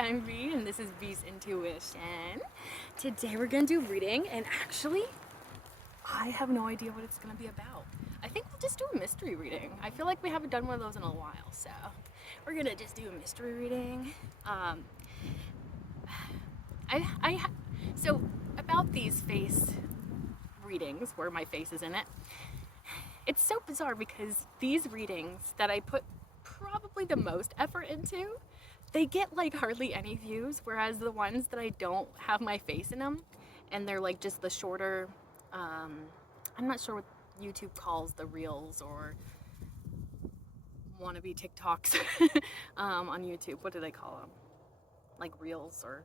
I'm V, and this is V's Intuition. Today we're gonna do reading, and actually, I have no idea what it's gonna be about. I think we'll just do a mystery reading. I feel like we haven't done one of those in a while, so we're gonna just do a mystery reading. So about these face readings where my face is in it, it's so bizarre because these readings that I put probably the most effort into, they get like hardly any views, whereas the ones that I don't have my face in them and they're like just the shorter, I'm not sure what YouTube calls the reels or wannabe TikToks on YouTube. What do they call them? Like reels or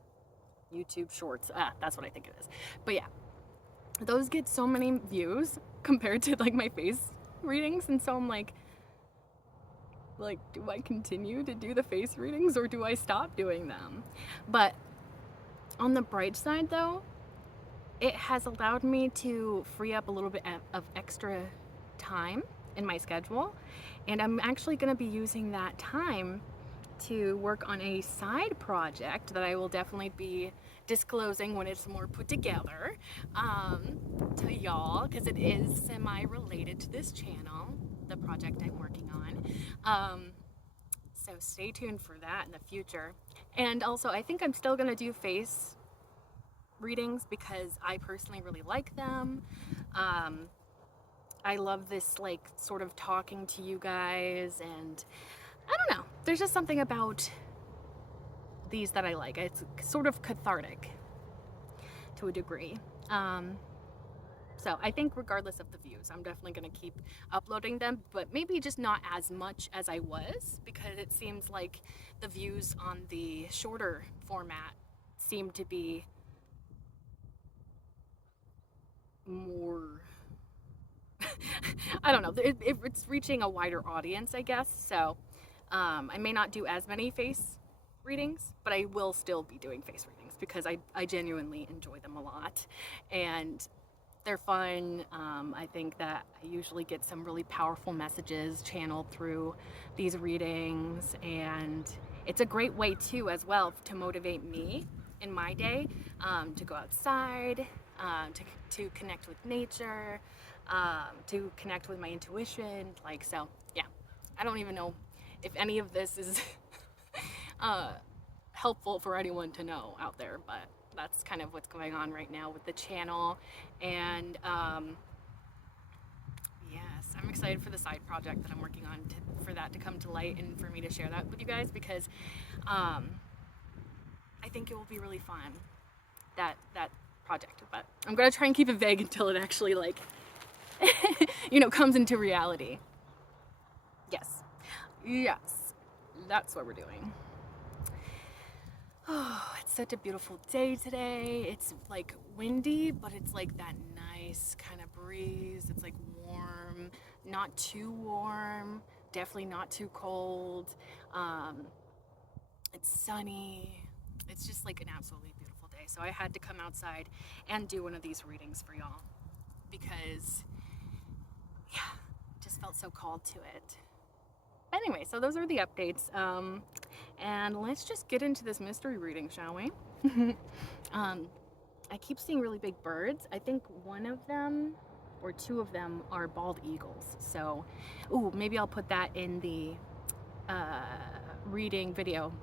YouTube shorts. That's what I think it is. But yeah, those get so many views compared to like my face readings, and so I'm like, do I continue to do the face readings or do I stop doing them? But on the bright side though, it has allowed me to free up a little bit of extra time in my schedule, and I'm actually going to be using that time to work on a side project that I will definitely be disclosing when it's more put together to y'all, because it is semi-related to this channel, the project I'm working on. So stay tuned for that in the future. And also, I think I'm still going to do face readings because I personally really like them. I love this like sort of talking to you guys, and I don't know, there's just something about these that I like. It's sort of cathartic to a degree. So I think regardless of the views, I'm definitely going to keep uploading them, but maybe just not as much as I was, because it seems like the views on the shorter format seem to be more I don't know, it's reaching a wider audience, I guess. So I may not do as many face readings, but I will still be doing face readings because I genuinely enjoy them a lot, and they're fun. I think that I usually get some really powerful messages channeled through these readings, and it's a great way too as well to motivate me in my day, to go outside, to connect with nature, to connect with my intuition. So yeah, I don't even know if any of this is helpful for anyone to know out there, but that's kind of what's going on right now with the channel. And yes, I'm excited for the side project that I'm working on for that to come to light and for me to share that with you guys, because I think it will be really fun, that project. But I'm gonna try and keep it vague until it actually like comes into reality. Yes, that's what we're doing. Oh, it's such a beautiful day today. It's like windy, but it's like that nice kind of breeze. It's like warm, not too warm, definitely not too cold. It's sunny. It's just like an absolutely beautiful day. So I had to come outside and do one of these readings for y'all because, yeah, just felt so called to it. Anyway, so those are the updates. And let's just get into this mystery reading, shall we? I keep seeing really big birds. I think one of them or two of them are bald eagles. So, maybe I'll put that in the reading video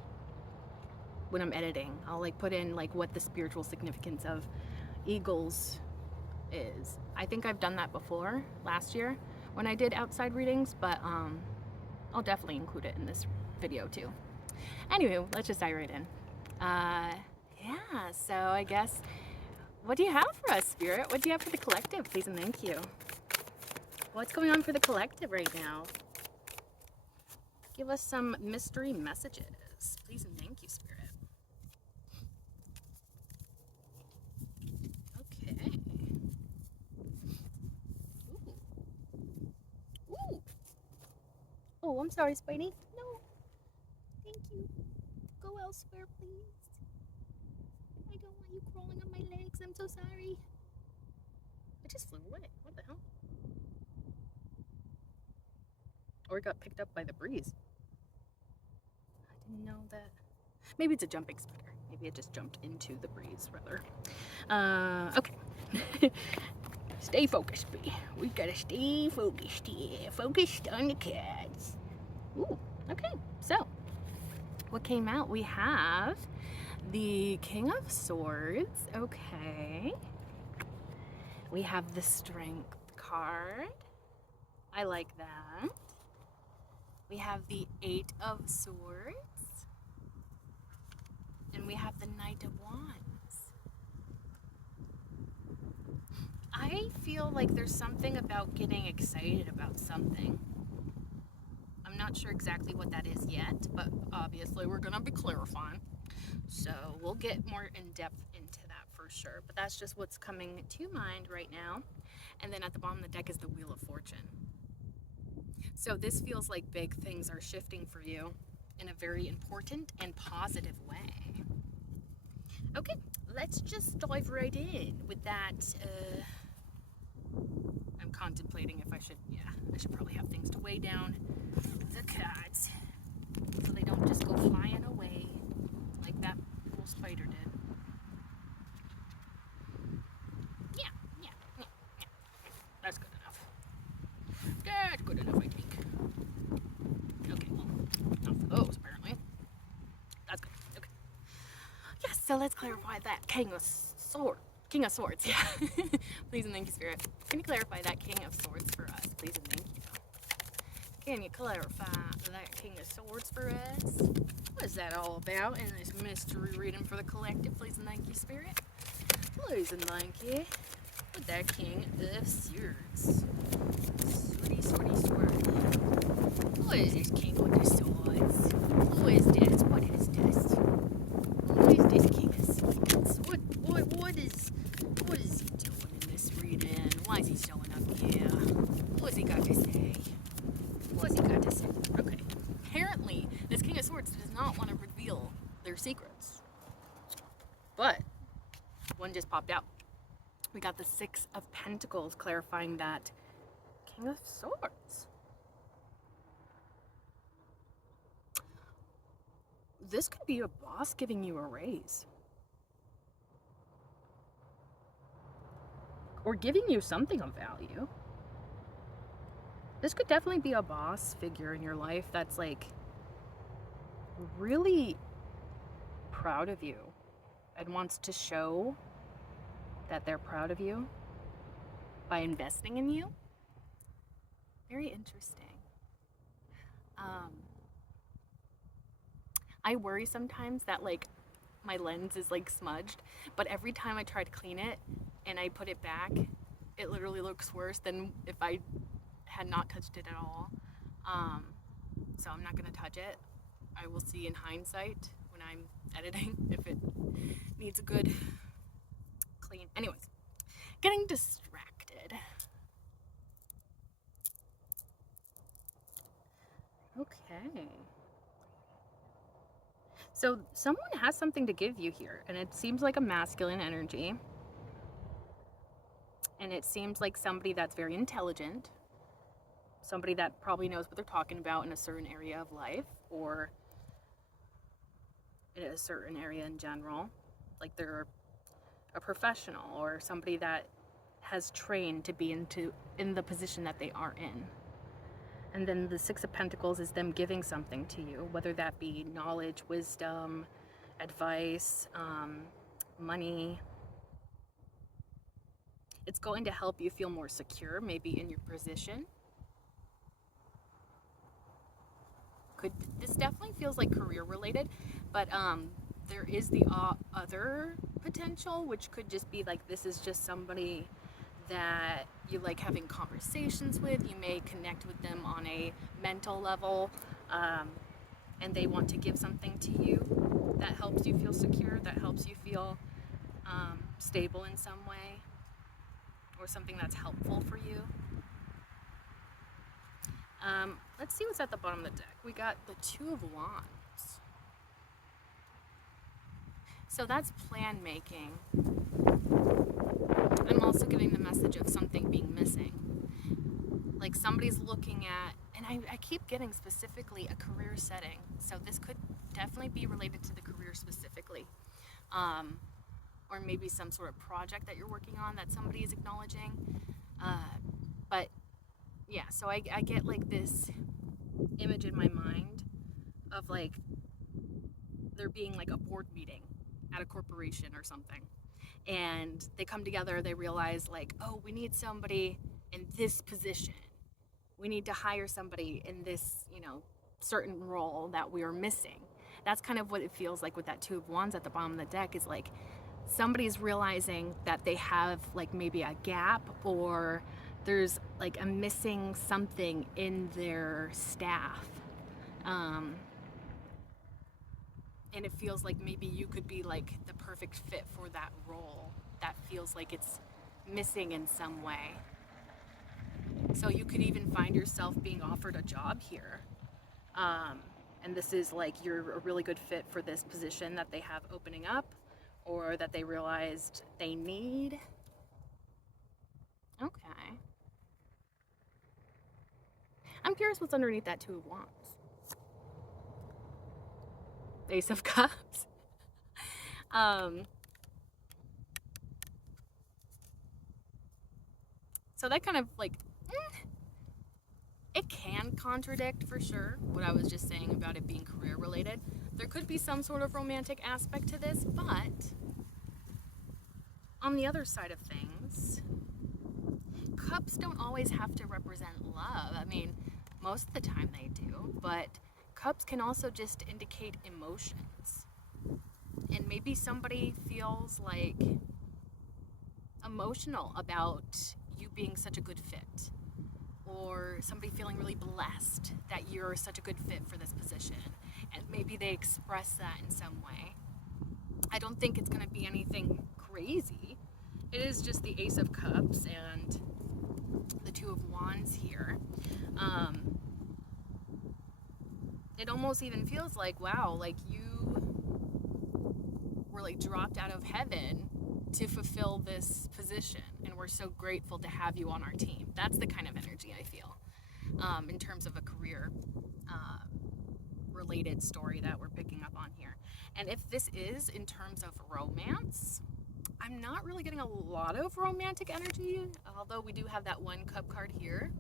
when I'm editing. I'll like put in like what the spiritual significance of eagles is. I think I've done that before last year when I did outside readings, but I'll definitely include it in this video too. Anyway, let's just dive right in. Yeah, so I guess, what do you have for us, Spirit? What do you have for the collective? Please and thank you. What's going on for the collective right now? Give us some mystery messages. Please and thank you, Spirit. Okay. Ooh. Oh, I'm sorry, Spidey. No. Thank you. Go elsewhere, please. I don't want you crawling on my legs. I'm so sorry. It just flew away. What the hell? Or it got picked up by the breeze. I didn't know that. Maybe it's a jumping spider. Maybe it just jumped into the breeze, rather. Okay. Stay focused, B. We gotta stay focused here. Focused on the cats. Ooh, okay. So, what came out? We have the King of Swords. Okay. We have the Strength card. I like that. We have the Eight of Swords. And we have the Knight of Wands. I feel like there's something about getting excited about something. I'm not sure exactly what that is yet, but obviously we're gonna be clarifying. So we'll get more in depth into that for sure. But that's just what's coming to mind right now. And then at the bottom of the deck is the Wheel of Fortune. So this feels like big things are shifting for you in a very important and positive way. Okay, let's just dive right in with that. I'm contemplating if I should probably have things to weigh down the cards so they don't just go flying away like that little spider did. Yeah. That's good enough. That's good enough, I think. Okay, well, not for those, apparently. That's good. Okay. Yes, so let's clarify that King of Swords, yeah. Please and thank you, Spirit. Can you clarify that King of Swords for us? Please and thank you. Can you clarify that King of Swords for us? What is that all about in this mystery reading for the collective? Please and thank you, Spirit. Please and thank you. With that King of Swords. Swordy. What is this King with the Swords? Who is this? What is this? Who is this King of Swords? What is he doing in this reading? Why is he showing up here? What's he got to say? Okay. Apparently, this King of Swords does not want to reveal their secrets. But one just popped out. We got the Six of Pentacles clarifying that King of Swords. This could be a boss giving you a raise. Or giving you something of value. This could definitely be a boss figure in your life that's like really proud of you and wants to show that they're proud of you by investing in you. Very interesting. I worry sometimes that like my lens is like smudged, but every time I try to clean it and I put it back, it literally looks worse than if I had not touched it at all. So I'm not gonna touch it. I will see in hindsight when I'm editing if it needs a good clean. Anyways, getting distracted. Okay. So someone has something to give you here, and it seems like a masculine energy. And it seems like somebody that's very intelligent, somebody that probably knows what they're talking about in a certain area of life or in a certain area in general. Like they're a professional or somebody that has trained to be in the position that they are in. And then the Six of Pentacles is them giving something to you, whether that be knowledge, wisdom, advice, money. It's going to help you feel more secure, maybe in your position. This definitely feels like career related, but there is the other potential, which could just be like this is just somebody that you like having conversations with. You may connect with them on a mental level, and they want to give something to you that helps you feel secure, that helps you feel stable in some way, or something that's helpful for you. Let's see what's at the bottom of the deck. We got the Two of Wands. So that's plan making. I'm also getting the message of something being missing. Like somebody's looking at, and I keep getting specifically a career setting. So this could definitely be related to the career specifically. Or maybe some sort of project that you're working on that somebody is acknowledging. But yeah, so I get like this image in my mind of like there being like a board meeting at a corporation or something, and they come together, they realize like, oh, we need somebody in this position, we need to hire somebody in this, certain role that we are missing. That's kind of what it feels like with that Two of Wands at the bottom of the deck, is like somebody's realizing that they have like maybe a gap, or there's like a missing something in their staff. And it feels like maybe you could be like the perfect fit for that role that feels like it's missing in some way. So you could even find yourself being offered a job here. And this is like you're a really good fit for this position that they have opening up, or that they realized they need. Okay. I'm curious what's underneath that Two of Wands. Ace of Cups. So that kind of like, it can contradict for sure what I was just saying about it being career related. There could be some sort of romantic aspect to this, but on the other side of things, cups don't always have to represent love. I mean, most of the time they do, but cups can also just indicate emotions. And maybe somebody feels like emotional about you being such a good fit, or somebody feeling really blessed that you're such a good fit for this position, and maybe they express that in some way. I don't think it's going to be anything crazy. It is just the Ace of Cups and the Two of Wands here. It almost even feels like, wow, like you were like dropped out of heaven to fulfill this position, and we're so grateful to have you on our team. That's the kind of energy I feel in terms of a career related story that we're picking up on here. And if this is in terms of romance, I'm not really getting a lot of romantic energy, although we do have that one cup card here.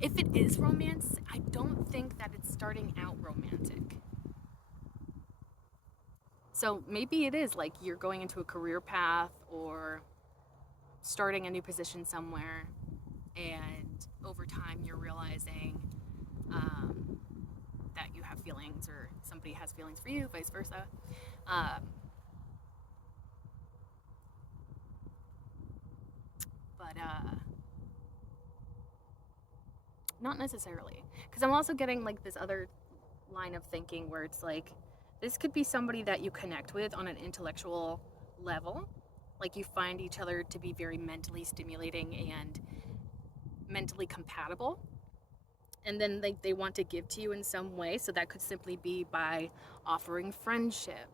If it is romance, I don't think that it's starting out romantic. So maybe it is like you're going into a career path or starting a new position somewhere, and over time you're realizing that you have feelings, or somebody has feelings for you, vice versa. But not necessarily, because I'm also getting like this other line of thinking where it's like this could be somebody that you connect with on an intellectual level, like you find each other to be very mentally stimulating and mentally compatible, and then they want to give to you in some way. So that could simply be by offering friendship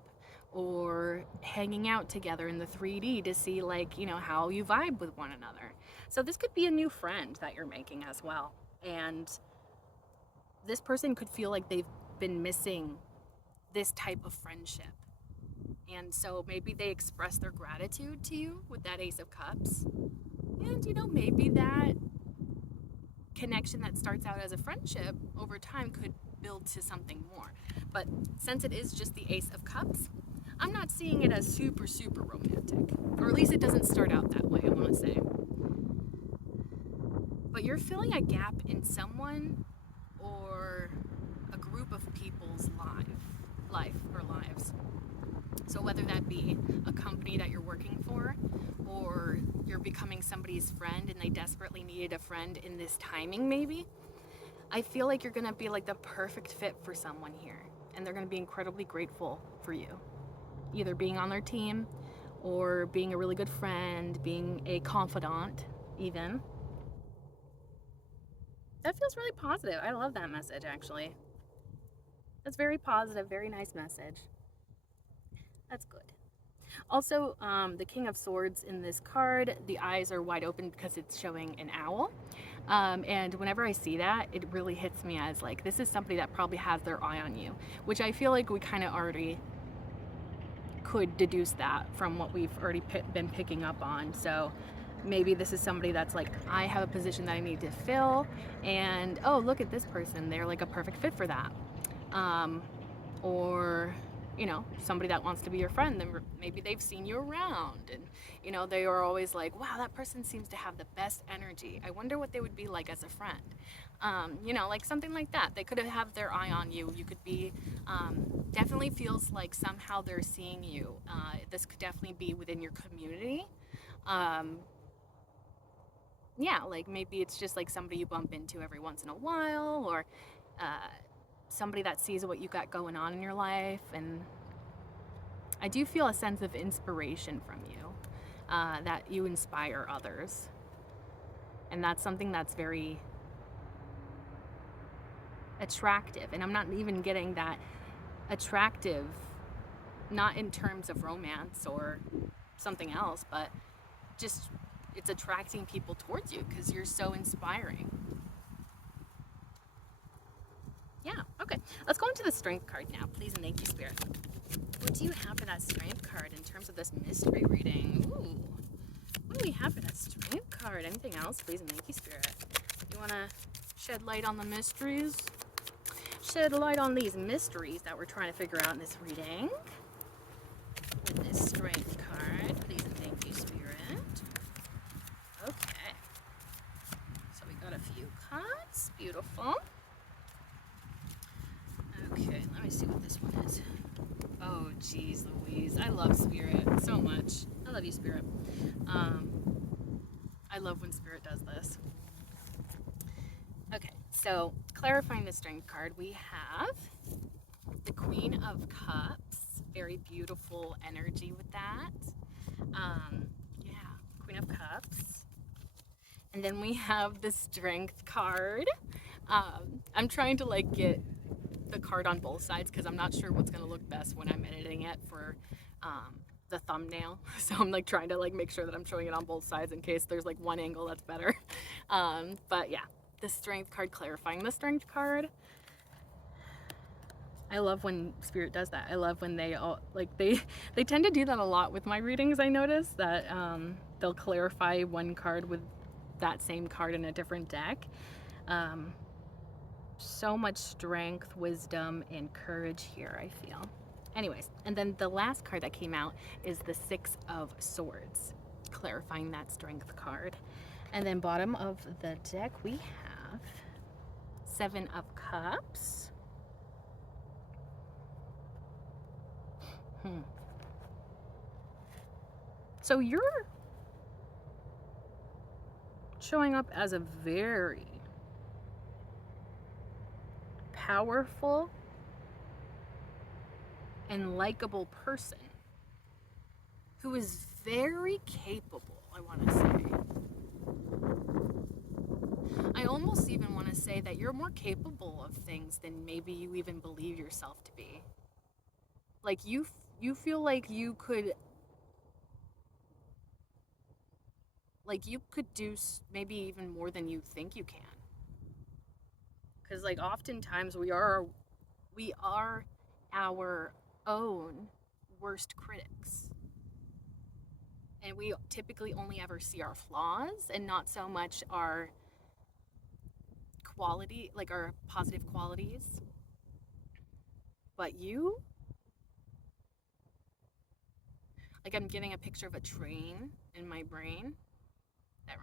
or hanging out together in the 3D to see like, how you vibe with one another. So this could be a new friend that you're making as well. And this person could feel like they've been missing this type of friendship. And so maybe they express their gratitude to you with that Ace of Cups. And, maybe that connection that starts out as a friendship over time could build to something more. But since it is just the Ace of Cups, I'm not seeing it as super, super romantic. Or at least it doesn't start out that way, I want to say. But you're filling a gap in someone or a group of people's lives. So whether that be a company that you're working for, or you're becoming somebody's friend and they desperately needed a friend in this timing maybe, I feel like you're going to be like the perfect fit for someone here. And they're going to be incredibly grateful for you. Either being on their team, or being a really good friend, being a confidant even. That feels really positive. I love that message, actually. That's very positive, very nice message. That's good. Also, the King of Swords in this card, the eyes are wide open because it's showing an owl. And whenever I see that, it really hits me as like, this is somebody that probably has their eye on you, which I feel like we kind of already could deduce that from what we've already been picking up on. So maybe this is somebody that's like, I have a position that I need to fill, and oh, look at this person, they're like a perfect fit for that. Or you know, somebody that wants to be your friend, then maybe they've seen you around, and you know, they are always like, wow, that person seems to have the best energy, I wonder what they would be like as a friend. You know, like something like that. They could have their eye on you. You could be, definitely feels like somehow they're seeing you. This could definitely be within your community. Yeah, like maybe it's just like somebody you bump into every once in a while, or somebody that sees what you got going on in your life. And I do feel a sense of inspiration from you, that you inspire others. And that's something that's very attractive. And I'm not even getting that attractive, not in terms of romance or something else, but just it's attracting people towards you because you're so inspiring. Yeah, okay. Let's go into the strength card now, please, and thank you, Spirit. What do you have for that strength card in terms of this mystery reading? Ooh. What do we have for that strength card? Anything else, please, and thank you, Spirit. You want to shed light on the mysteries? Shed light on these mysteries that we're trying to figure out in this reading. With this strength card, please, and thank you, Spirit. Okay. So we got a few cards. Beautiful. Okay, let me see what this one is. Oh, geez, Louise. I love Spirit so much. I love you, Spirit. I love when Spirit does this. Okay, so clarifying the strength card, we have the Queen of Cups. Very beautiful energy with that. Yeah, Queen of Cups. And then we have the Strength card. I'm trying to like get the card on both sides because I'm not sure what's going to look best when I'm editing it for the thumbnail. So I'm like trying to like make sure that I'm showing it on both sides in case there's like one angle that's better. But yeah, the Strength card, clarifying the Strength card. I love when Spirit does that. I love when they all like they tend to do that a lot with my readings. I notice that they'll clarify one card with that same card in a different deck. So much strength, wisdom, and courage here, I feel. Anyways, and then the last card that came out is the Six of Swords, clarifying that strength card. And then bottom of the deck, we have Seven of Cups. So you're showing up as a very powerful and likable person who is very capable, I want to say. I almost even want to say that you're more capable of things than maybe you even believe yourself to be. Like you feel like you could do maybe even more than you think you can. Because like oftentimes we are our own worst critics, and we typically only ever see our flaws and not so much our quality, like our positive qualities. But you, like, I'm getting a picture of a train in my brain. That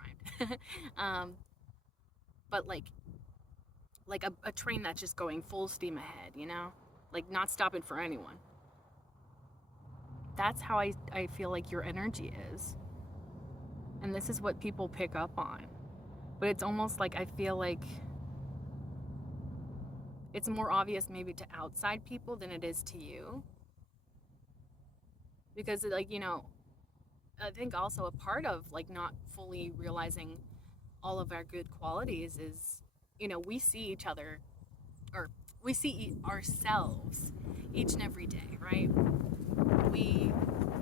rhymed. But like a train that's just going full steam ahead, you know? Like not stopping for anyone. That's how I feel like your energy is. And this is what people pick up on. But it's almost like I feel like it's more obvious maybe to outside people than it is to you. Because like, you know, I think also a part of like not fully realizing all of our good qualities is, you know, we see each other, or we see ourselves each and every day, right? We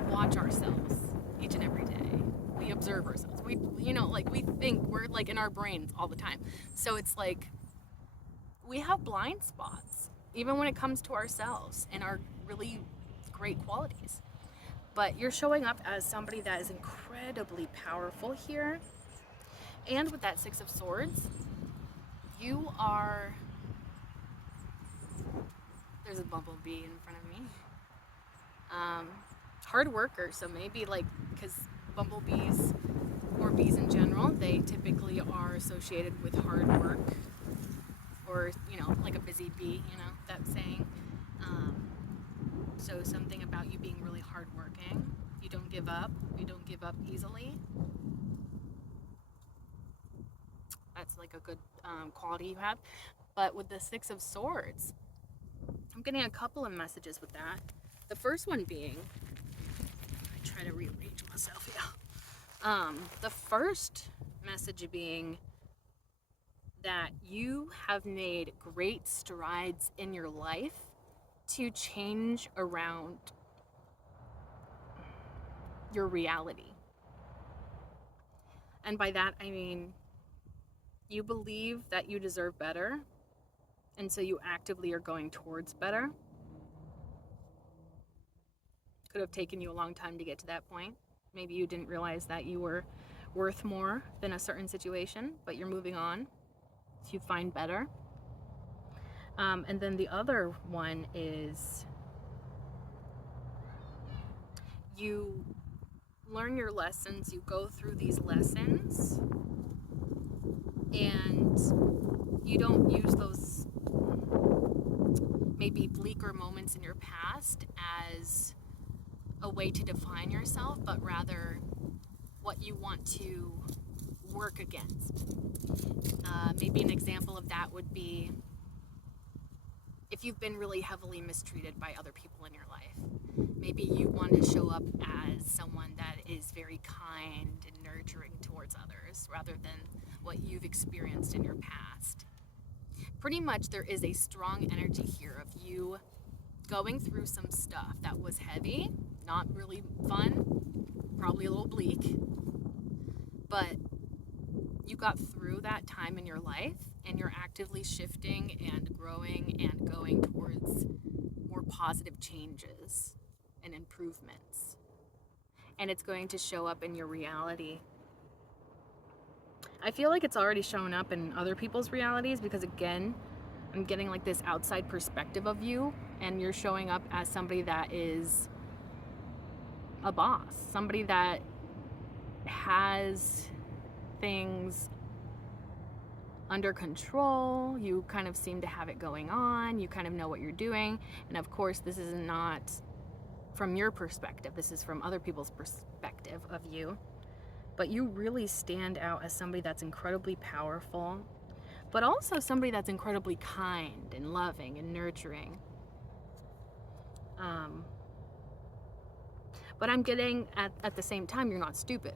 watch ourselves each and every day. We the observer sense. We, like we think we're like in our brains all the time. So it's like we have blind spots, even when it comes to ourselves and our really great qualities. But you're showing up as somebody that is incredibly powerful here. And with that Six of Swords, you are... There's a bumblebee in front of me. Hard worker, so maybe like, because bumblebees or bees in general, they typically are associated with hard work, or like a busy bee, that saying. So something about you being really hardworking. You don't give up. You don't give up easily. That's like a good quality you have. But with the Six of Swords, I'm getting a couple of messages with that. The first one being, I try to rearrange myself, the first message being that you have made great strides in your life to change around your reality. And by that, I mean, you believe that you deserve better, and so you actively are going towards better. Could have taken you a long time to get to that point. Maybe you didn't realize that you were worth more than a certain situation, but you're moving on to find better. And then the other one is you learn your lessons, you go through these lessons, and you don't use those maybe bleaker moments in your past as a way to define yourself, but rather what you want to work against. Maybe an example of that would be if you've been really heavily mistreated by other people in your life. Maybe you want to show up as someone that is very kind and nurturing towards others rather than what you've experienced in your past. Pretty much there is a strong energy here of you going through some stuff that was heavy, not really fun, probably a little bleak, but you got through that time in your life and you're actively shifting and growing and going towards more positive changes and improvements. And it's going to show up in your reality. I feel like it's already shown up in other people's realities because, again, I'm getting like this outside perspective of you, and you're showing up as somebody that is a boss, somebody that has things under control. You kind of seem to have it going on. You kind of know what you're doing. And of course, this is not from your perspective. This is from other people's perspective of you. But you really stand out as somebody that's incredibly powerful, but also somebody that's incredibly kind and loving and nurturing. But I'm getting at the same time, you're not stupid.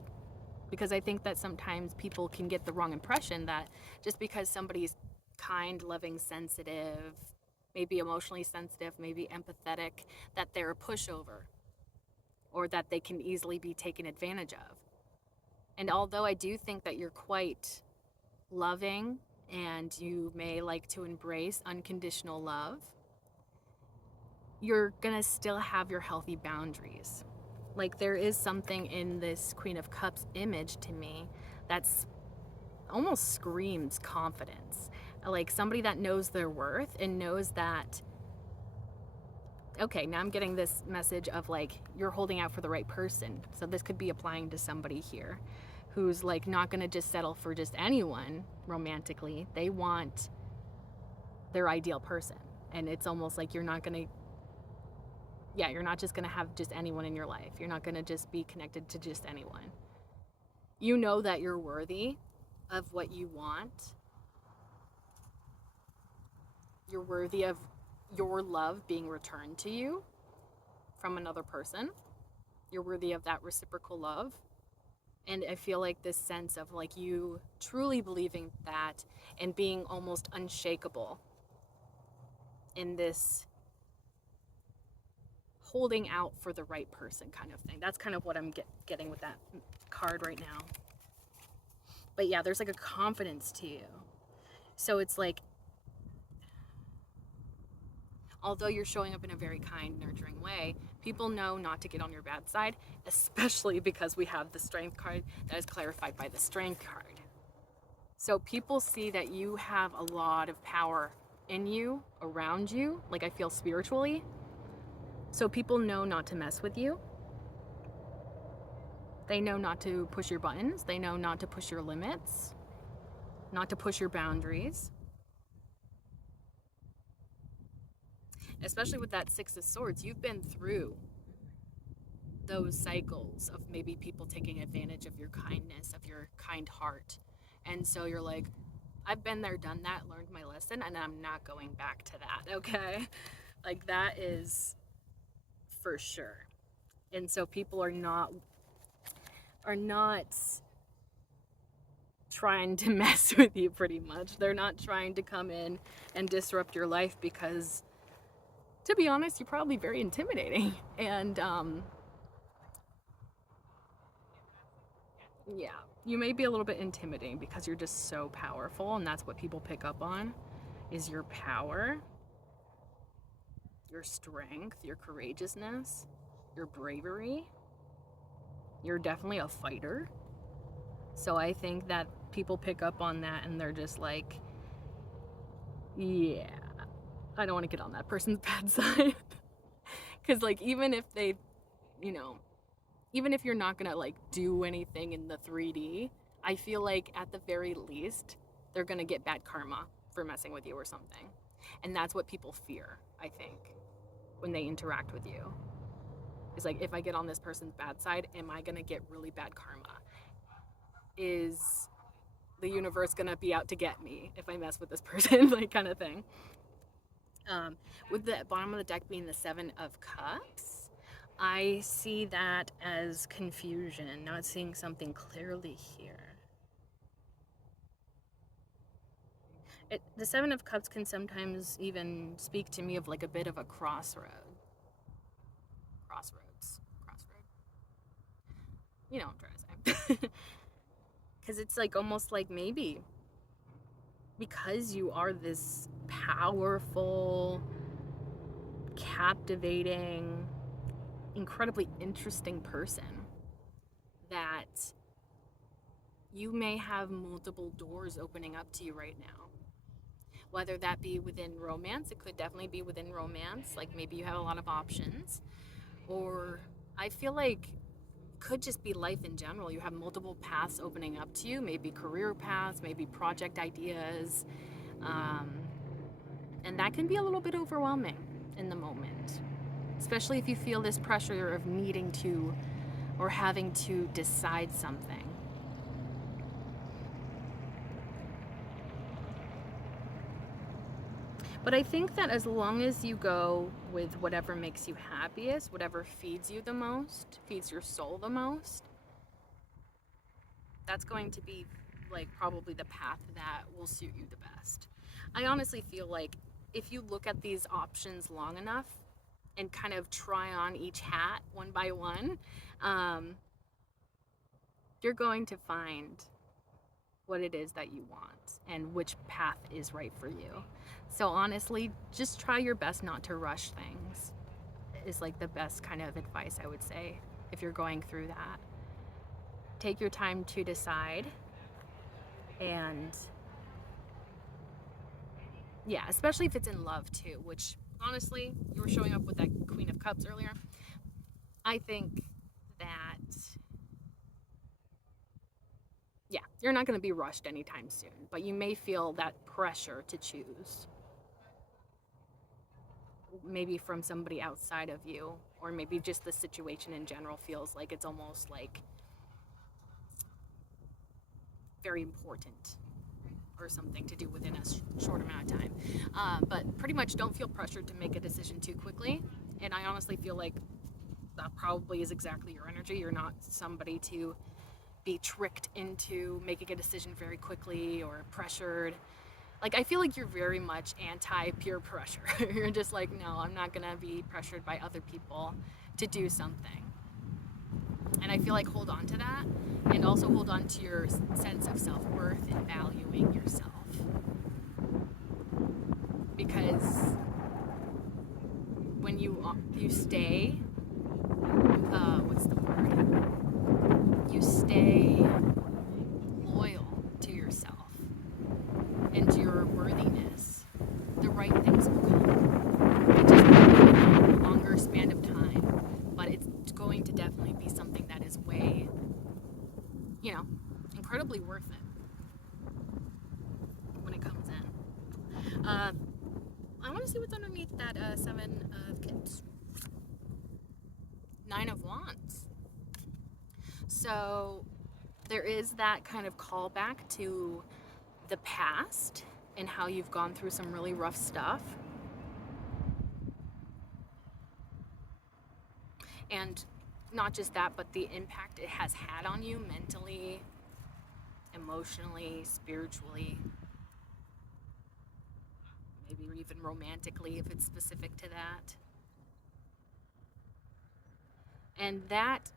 Because I think that sometimes people can get the wrong impression that just because somebody's kind, loving, sensitive, maybe emotionally sensitive, maybe empathetic, that they're a pushover or that they can easily be taken advantage of. And although I do think that you're quite loving and you may like to embrace unconditional love, you're gonna still have your healthy boundaries. Like, there is something in this Queen of Cups image to me that's almost screams confidence. Like somebody that knows their worth and knows that, okay, now I'm getting this message of like, you're holding out for the right person. So this could be applying to somebody here who's like not gonna just settle for just anyone romantically. They want their ideal person. And it's almost like you're not gonna, you're not just gonna have just anyone in your life. You're not gonna just be connected to just anyone. You know that you're worthy of what you want. You're worthy of your love being returned to you from another person. You're worthy of that reciprocal love. And I feel like this sense of like you truly believing that and being almost unshakable in this holding out for the right person kind of thing. That's kind of what I'm getting with that card right now. But yeah, there's like a confidence to you. So it's like, although you're showing up in a very kind, nurturing way, people know not to get on your bad side, especially because we have the Strength card that is clarified by the Strength card. So people see that you have a lot of power in you, around you, like I feel spiritually. So people know not to mess with you. They know not to push your buttons. They know not to push your limits, not to push your boundaries. Especially with that Six of Swords, you've been through those cycles of maybe people taking advantage of your kindness, of your kind heart. And so you're like, I've been there, done that, learned my lesson, and I'm not going back to that, okay? Like, that is for sure. And so people are not trying to mess with you pretty much. They're not trying to come in and disrupt your life because, to be honest, you're probably very intimidating. And yeah, you may be a little bit intimidating because you're just so powerful, and that's what people pick up on, is your power, your strength, your courageousness, your bravery. You're definitely a fighter. So I think that people pick up on that and they're just like, yeah, I don't want to get on that person's bad side. Because like, even if they, even if you're not gonna like do anything in the 3D, I feel like at the very least they're gonna get bad karma for messing with you or something. And that's what people fear, I think, when they interact with you. It's like, if I get on this person's bad side, am I gonna get really bad karma? Is the universe gonna be out to get me if I mess with this person? Like, kind of thing. With the bottom of the deck being the Seven of Cups, I see that as confusion, not seeing something clearly here. The Seven of Cups can sometimes even speak to me of like a bit of a crossroad. Crossroad. You know what I'm trying to say. Because it's like almost like maybe because you are this powerful, captivating, incredibly interesting person, that you may have multiple doors opening up to you right now. Whether that be within romance, it could definitely be within romance, like maybe you have a lot of options, or I feel like could just be life in general. You have multiple paths opening up to you, maybe career paths, maybe project ideas, and that can be a little bit overwhelming in the moment, especially if you feel this pressure of needing to or having to decide something. But I think that as long as you go with whatever makes you happiest, whatever feeds you the most, feeds your soul the most, that's going to be like probably the path that will suit you the best. I honestly feel like if you look at these options long enough and kind of try on each hat one by one, you're going to find what it is that you want and which path is right for you. So honestly, just try your best not to rush things is like the best kind of advice I would say if you're going through that. Take your time to decide, and yeah, especially if it's in love too, which honestly, you were showing up with that Queen of Cups earlier. I think that, yeah, you're not going to be rushed anytime soon, but you may feel that pressure to choose. Maybe from somebody outside of you, or maybe just the situation in general feels like it's almost like very important or something to do within a short amount of time. But pretty much don't feel pressured to make a decision too quickly. And I honestly feel like that probably is exactly your energy. You're not somebody to be tricked into making a decision very quickly or pressured. Like, I feel like you're very much anti peer pressure. You're just like, no, I'm not gonna be pressured by other people to do something. And I feel like hold on to that, and also hold on to your sense of self-worth and valuing yourself. Because when you stay, what's the word? You stay loyal to yourself and to your worthiness, the right things will come. It just may be a longer span of time, but it's going to definitely be something that is way, incredibly worth it when it comes in. I want to see what's underneath that Seven of Kids. Nine of Wands. So there is that kind of callback to the past and how you've gone through some really rough stuff. And not just that, but the impact it has had on you mentally, emotionally, spiritually, maybe even romantically if it's specific to that. And that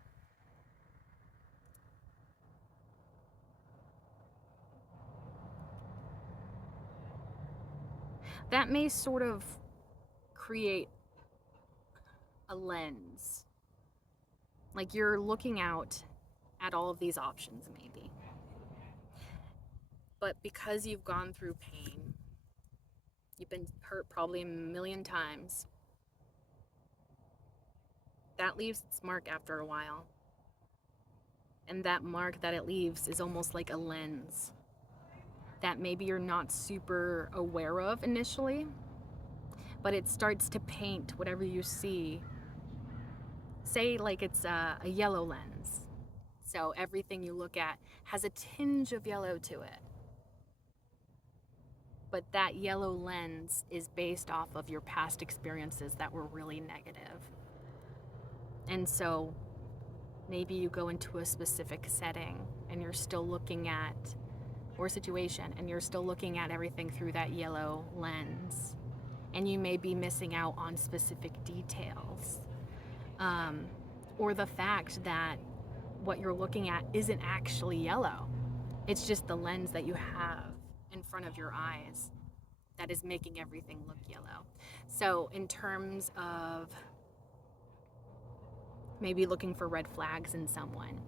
may sort of create a lens. Like you're looking out at all of these options, maybe. But because you've gone through pain, you've been hurt probably a million times, that leaves its mark after a while. And that mark that it leaves is almost like a lens that maybe you're not super aware of initially, but it starts to paint whatever you see. Say like it's a yellow lens. So everything you look at has a tinge of yellow to it. But that yellow lens is based off of your past experiences that were really negative. And so maybe you go into a specific setting and you're still looking at, or situation, and you're still looking at everything through that yellow lens. And you may be missing out on specific details. Or the fact that what you're looking at isn't actually yellow. It's just the lens that you have in front of your eyes that is making everything look yellow. So in terms of maybe looking for red flags in someone,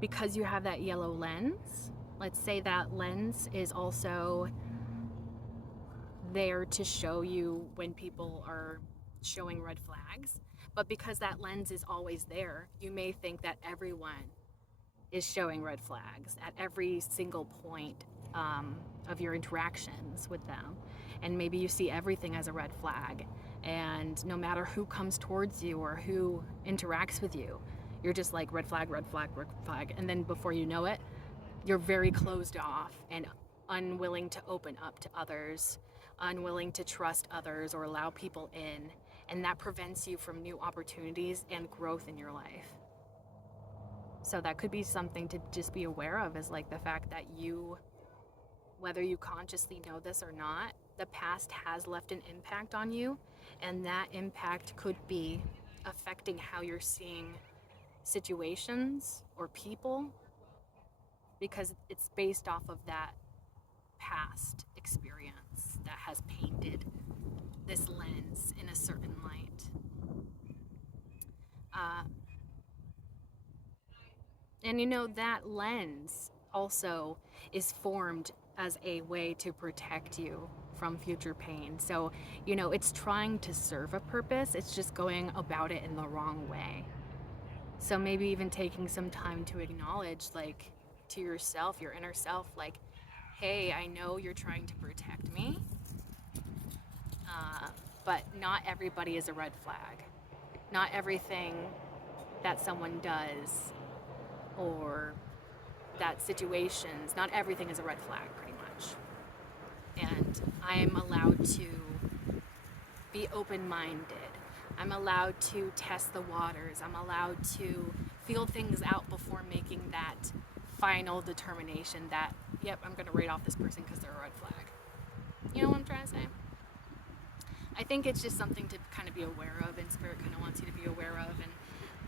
because you have that yellow lens, let's say that lens is also there to show you when people are showing red flags. But because that lens is always there, you may think that everyone is showing red flags at every single point of your interactions with them. And maybe you see everything as a red flag. And no matter who comes towards you or who interacts with you, you're just like red flag, red flag, red flag. And then before you know it, you're very closed off and unwilling to open up to others, unwilling to trust others or allow people in. And that prevents you from new opportunities and growth in your life. So that could be something to just be aware of, is like the fact that you, whether you consciously know this or not, the past has left an impact on you, and that impact could be affecting how you're seeing situations or people, because it's based off of that past experience that has painted this lens in a certain light. And that lens also is formed as a way to protect you from future pain. So, it's trying to serve a purpose. It's just going about it in the wrong way. So maybe even taking some time to acknowledge, like, to yourself, your inner self, like, hey, I know you're trying to protect me, but not everybody is a red flag. Not everything that someone does or that situations, not everything is a red flag, pretty much. And I am allowed to be open-minded. I'm allowed to test the waters. I'm allowed to feel things out before making that final determination that, yep, I'm going to write off this person because they're a red flag. You know what I'm trying to say? I think it's just something to kind of be aware of, and Spirit kind of wants you to be aware of, and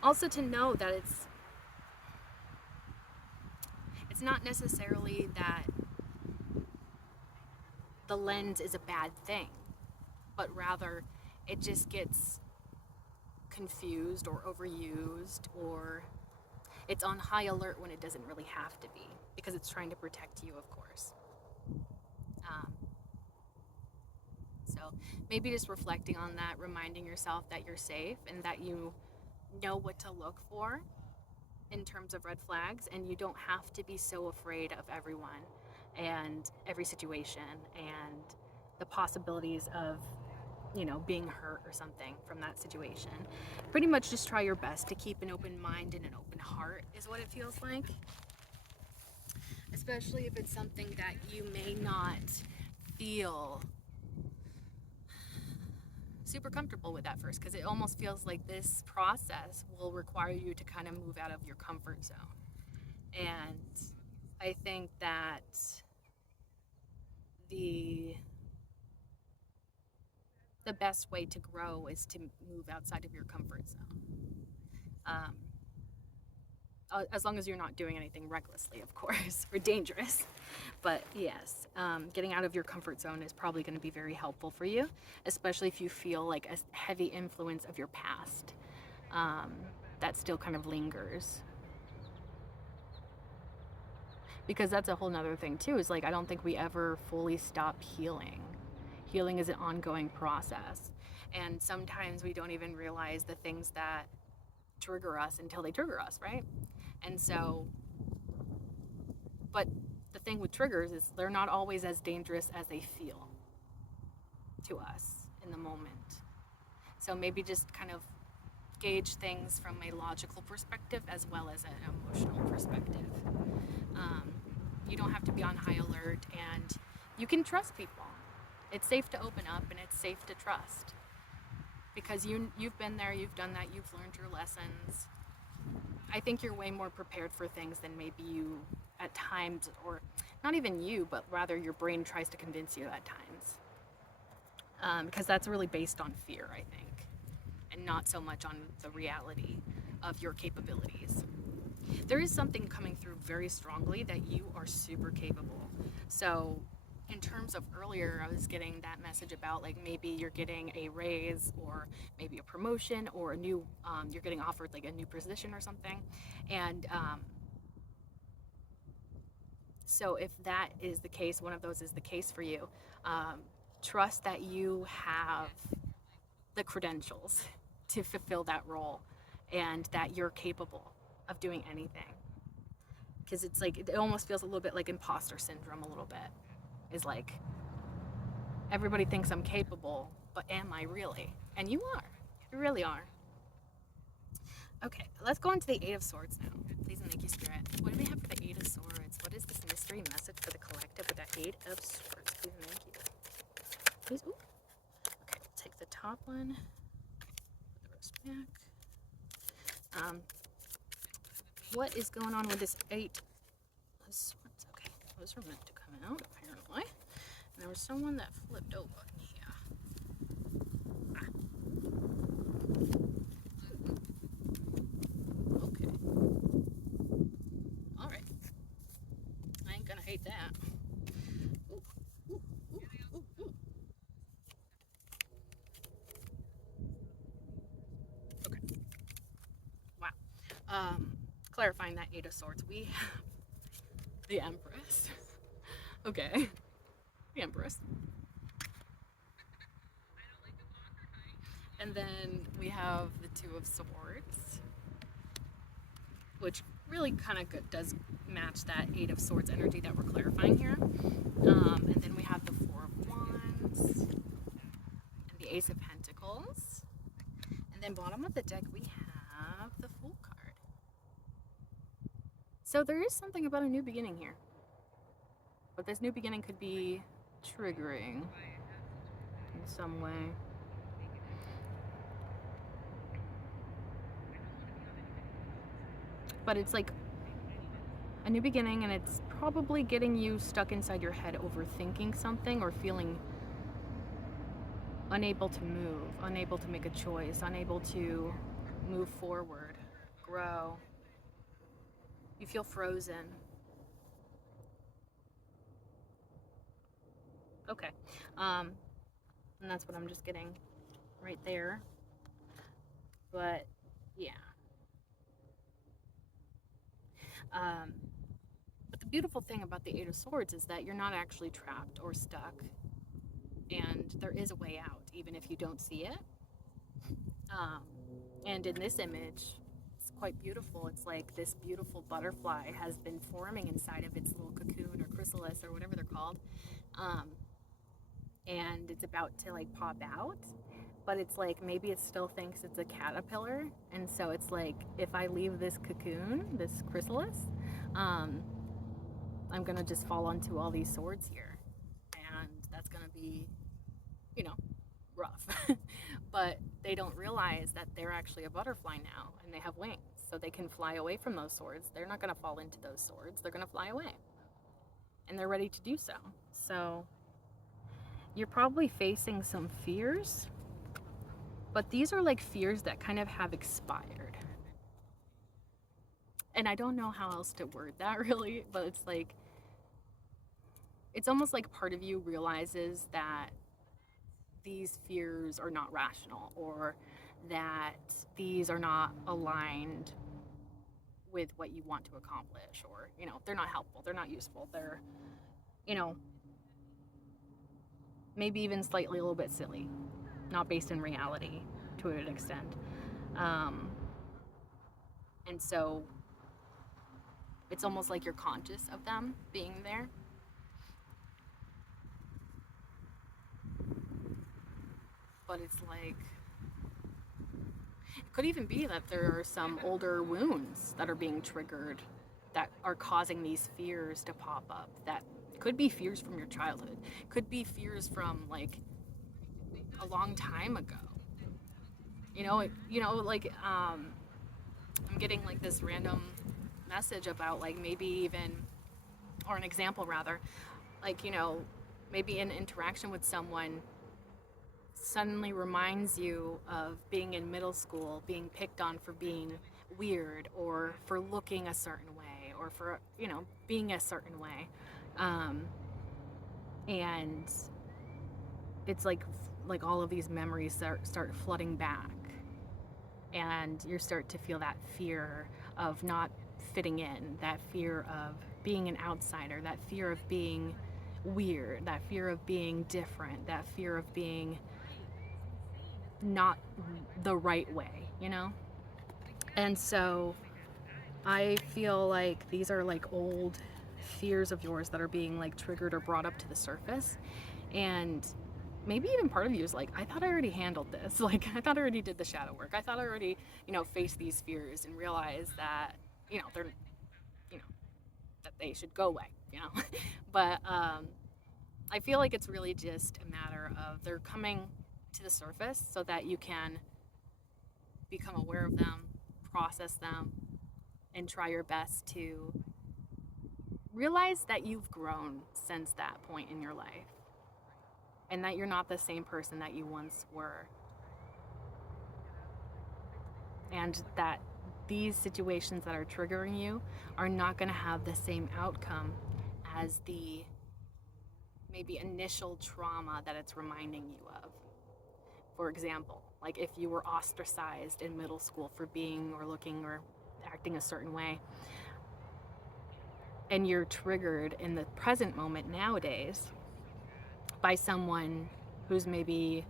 also to know that it's not necessarily that the lens is a bad thing, but rather it just gets confused or overused, or it's on high alert when it doesn't really have to be, because it's trying to protect you, of course. So maybe just reflecting on that, reminding yourself that you're safe and that you know what to look for in terms of red flags, and you don't have to be so afraid of everyone and every situation and the possibilities of, you know, being hurt or something from that situation. Pretty much just try your best to keep an open mind and an open heart is what it feels like, especially if it's something that you may not feel super comfortable with at first, because it almost feels like this process will require you to kind of move out of your comfort zone. And I think that the best way to grow is to move outside of your comfort zone. As long as you're not doing anything recklessly, of course, or dangerous. But yes, getting out of your comfort zone is probably going to be very helpful for you, especially if you feel like a heavy influence of your past that still kind of lingers. Because that's a whole nother thing too, is like, I don't think we ever fully stop healing. Healing is an ongoing process. And sometimes we don't even realize the things that trigger us until they trigger us, right? And so, but the thing with triggers is they're not always as dangerous as they feel to us in the moment. So maybe just kind of gauge things from a logical perspective as well as an emotional perspective. You don't have to be on high alert, and you can trust people. It's safe to open up, and it's safe to trust, because you've been there, you've done that, you've learned your lessons. I think you're way more prepared for things than maybe you at times, or not even you, but rather your brain tries to convince you at times. Because that's really based on fear, I think, and not so much on the reality of your capabilities. There is something coming through very strongly that you are super capable. So in terms of earlier, I was getting that message about like maybe you're getting a raise or maybe a promotion or a new, you're getting offered like a new position or something. And so if that is the case, one of those is the case for you, trust that you have the credentials to fulfill that role and that you're capable of doing anything. Because it's like, it almost feels a little bit like imposter syndrome, a little bit. Is like, everybody thinks I'm capable, but am I really? And you are. You really are. Okay, let's go into the Eight of Swords now. Please and thank you, Spirit. What do we have for the Eight of Swords? What is this mystery message for the collective with the Eight of Swords? Please and thank you. Please, ooh. Okay, we'll take the top one. Put the rest back. What is going on with this Eight of Swords? Okay, those are meant to come out, apparently. And there was someone that flipped over in here. Okay. Alright. I ain't gonna hate that. Ooh, ooh, ooh, ooh, ooh. Okay. Wow. Clarifying that Eight of Swords, we have the Empress. Okay. The Empress. And then we have the Two of Swords, which really kind of does match that Eight of Swords energy that we're clarifying here. And then we have the Four of Wands and the Ace of Pentacles. And then bottom of the deck, we have the Fool card. So there is something about a new beginning here. But this new beginning could be triggering in some way. But it's like, a new beginning, and it's probably getting you stuck inside your head overthinking something or feeling unable to move, unable to make a choice, unable to move forward, grow. You feel frozen. Okay. And that's what I'm just getting right there. But yeah. But the beautiful thing about the Eight of Swords is that you're not actually trapped or stuck, and there is a way out, even if you don't see it. And in this image, it's quite beautiful. It's like this beautiful butterfly has been forming inside of its little cocoon or chrysalis or whatever they're called. And it's about to like pop out, but it's like maybe it still thinks it's a caterpillar, and so it's like, if I leave this cocoon, this chrysalis, I'm gonna just fall onto all these swords here, and that's gonna be, you know, rough. But they don't realize that they're actually a butterfly now, and they have wings, so they can fly away from those swords. They're not gonna fall into those swords, they're gonna fly away, and they're ready to do so. So you're probably facing some fears, but these are like fears that kind of have expired. And I don't know how else to word that really, but it's like, it's almost like part of you realizes that these fears are not rational, or that these are not aligned with what you want to accomplish, or, you know, they're not helpful, they're not useful, they're, you know, maybe even slightly a little bit silly, not based in reality to an extent. And so it's almost like you're conscious of them being there. But it's like, it could even be that there are some older wounds that are being triggered that are causing these fears to pop up. That could be fears from your childhood, could be fears from like a long time ago. Like I'm getting like this random message about like maybe even, or an example rather, like, you know, maybe an interaction with someone suddenly reminds you of being in middle school, being picked on for being weird, or for looking a certain way, or for, you know, being a certain way. And it's like all of these memories start flooding back, and you start to feel that fear of not fitting in, that fear of being an outsider, that fear of being weird, that fear of being different, that fear of being not the right way, you know? And so I feel like these are like old fears of yours that are being like triggered or brought up to the surface. And maybe even part of you is like, I thought I already handled this. Like, I thought I already did the shadow work. I thought I already, you know, faced these fears and realized that, you know, they're, you know, that they should go away, you know? But I feel like it's really just a matter of they're coming to the surface so that you can become aware of them, process them, and try your best to realize that you've grown since that point in your life, and that you're not the same person that you once were, and that these situations that are triggering you are not going to have the same outcome as the maybe initial trauma that it's reminding you of. For example, like if you were ostracized in middle school for being or looking or acting a certain way, and you're triggered in the present moment nowadays by someone who's maybe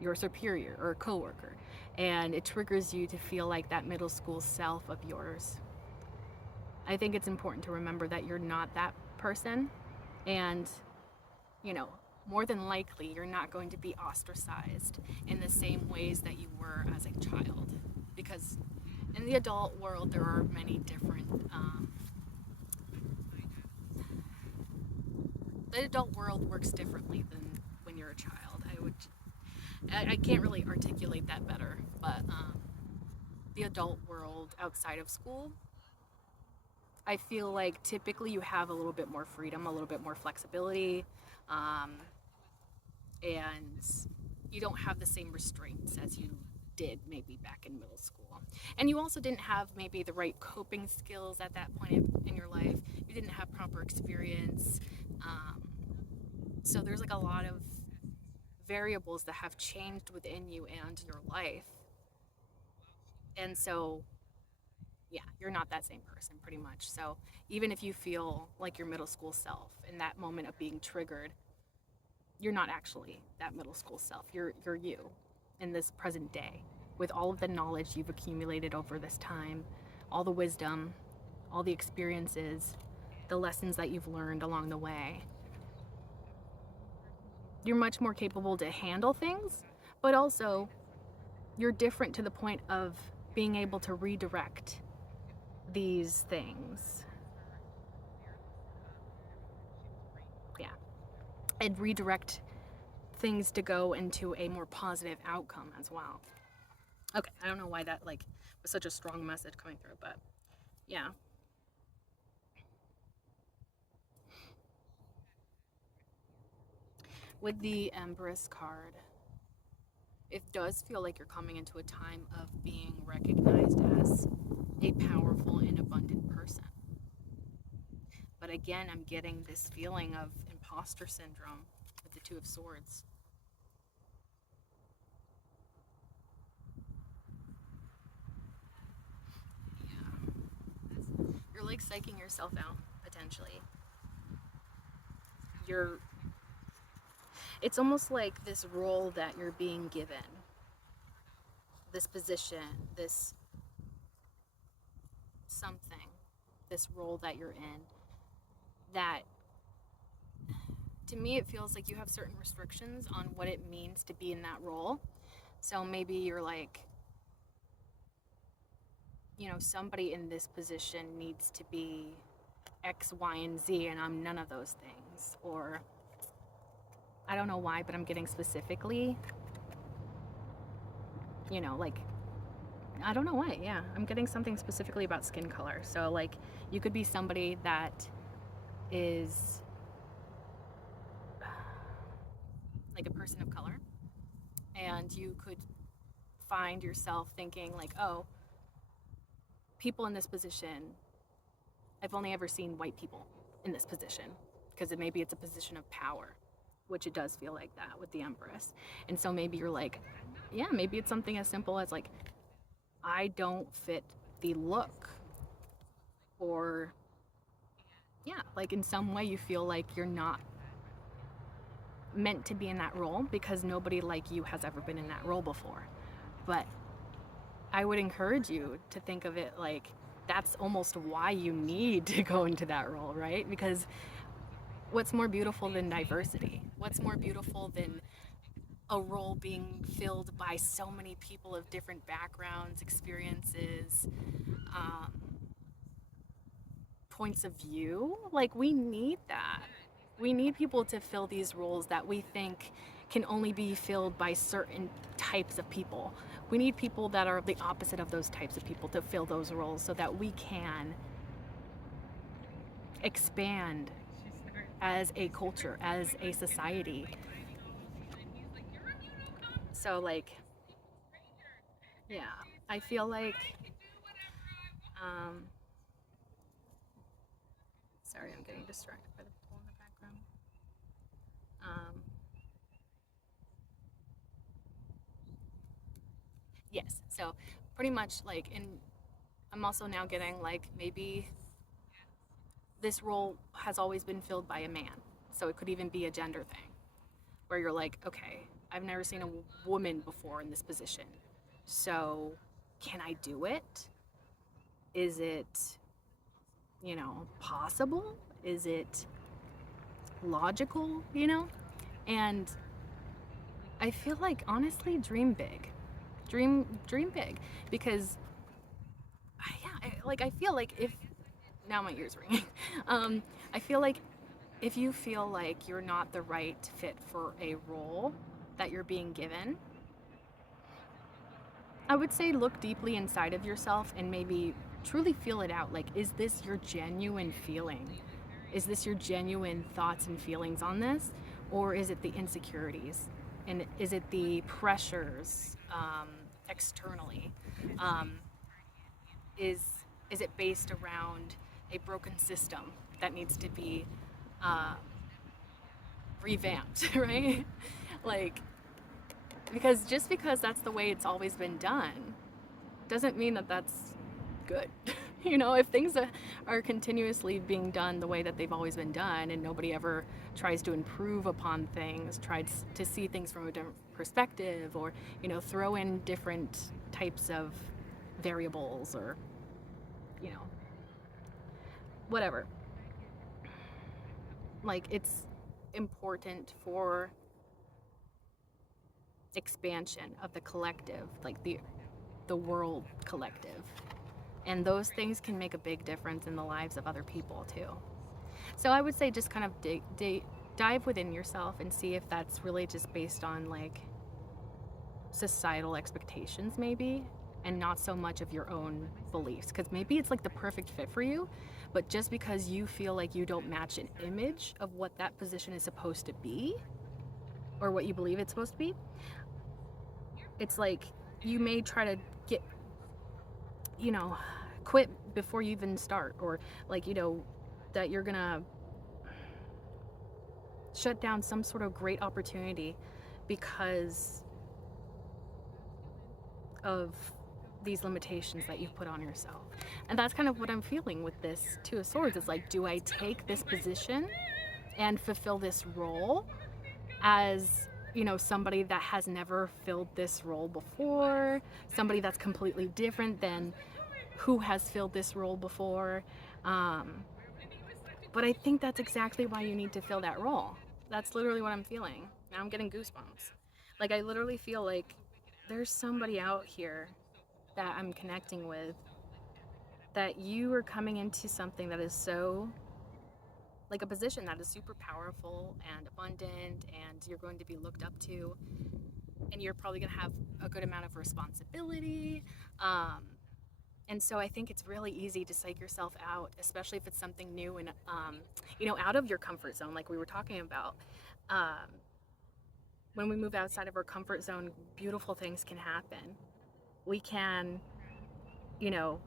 your superior or a coworker, and it triggers you to feel like that middle school self of yours. I think it's important to remember that you're not that person, and, you know, more than likely you're not going to be ostracized in the same ways that you were as a child, because in the adult world there are many different the adult world works differently than when you're a child. I can't really articulate that better, but the adult world outside of school, I feel like typically you have a little bit more freedom, a little bit more flexibility, um, and you don't have the same restraints as you did maybe back in middle school. And you also didn't have maybe the right coping skills at that point in your life. You didn't have proper experience. Um, so there's like a lot of variables that have changed within you and your life. And so, yeah, you're not that same person pretty much. So even if you feel like your middle school self in that moment of being triggered, you're not actually that middle school self. You're you in this present day with all of the knowledge you've accumulated over this time, all the wisdom, all the experiences, the lessons that you've learned along the way. You're much more capable to handle things, but also you're different to the point of being able to redirect these things. Yeah. And redirect things to go into a more positive outcome as well. Okay, I don't know why that like was such a strong message coming through, but yeah. With the Empress card, it does feel like you're coming into a time of being recognized as a powerful and abundant person. But again, I'm getting this feeling of imposter syndrome with the Two of Swords. Yeah. You're like psyching yourself out, potentially. You're it's almost like this role that you're being given, this position, this something, this role that you're in, that to me it feels like you have certain restrictions on what it means to be in that role. So maybe you're like, somebody in this position needs to be X, Y, and Z, and I'm none of those things. Or I don't know why, but I'm getting specifically, like, I don't know why, yeah. I'm getting something specifically about skin color. So, like, you could be somebody that is like a person of color, and you could find yourself thinking, like, oh, people in this position, I've only ever seen white people in this position, because maybe it's a position of power, which it does feel like that with the Empress. And so maybe you're like, yeah, maybe it's something as simple as like, I don't fit the look, or yeah, like in some way you feel like you're not meant to be in that role because nobody like you has ever been in that role before. But I would encourage you to think of it like that's almost why you need to go into that role, right? Because what's more beautiful than diversity? What's more beautiful than a role being filled by so many people of different backgrounds, experiences, um, points of view? Like, we need that. We need people to fill these roles that we think can only be filled by certain types of people. We need people that are the opposite of those types of people to fill those roles so that we can expand as a culture, as a society. So, like, yeah, I feel like, um, sorry, I'm getting distracted by the people in the background. Yes, so pretty much like, and I'm also now getting like maybe this role has always been filled by a man. So it could even be a gender thing where you're like, okay, I've never seen a woman before in this position. So can I do it? Is it, possible? Is it logical? And I feel like honestly, dream big. Dream big because I feel like if now my ears ringing. I feel like if you feel like you're not the right fit for a role that you're being given, I would say look deeply inside of yourself and maybe truly feel it out. Like, is this your genuine feeling? Is this your genuine thoughts and feelings on this? Or is it the insecurities? And is it the pressures externally? Um, is is it based around a broken system that needs to be uh, revamped, right? Like, because just because that's the way it's always been done doesn't mean that that's good. If things are continuously being done the way that they've always been done and nobody ever tries to improve upon things, tries to see things from a different perspective, or, throw in different types of variables, or, you know, whatever. Like, it's important for expansion of the collective, like the world collective. And those things can make a big difference in the lives of other people too. So I would say just kind of dive within yourself and see if that's really just based on like societal expectations, maybe, and not so much of your own beliefs. Because maybe it's like the perfect fit for you, but just because you feel like you don't match an image of what that position is supposed to be, or what you believe it's supposed to be, it's like you may try to get, quit before you even start, or like, that you're gonna shut down some sort of great opportunity because of these limitations that you've put on yourself. And that's kind of what I'm feeling with this Two of Swords. It's like, do I take this position and fulfill this role as, somebody that has never filled this role before, somebody that's completely different than who has filled this role before. But I think that's exactly why you need to fill that role. That's literally what I'm feeling. Now I'm getting goosebumps. Like, I literally feel like there's somebody out here that I'm connecting with, that you are coming into something that is so, like, a position that is super powerful and abundant, and you're going to be looked up to, and you're probably going to have a good amount of responsibility. And so I think it's really easy to psych yourself out, especially if it's something new and, out of your comfort zone, like we were talking about. Um, when we move outside of our comfort zone, beautiful things can happen. We can, you know,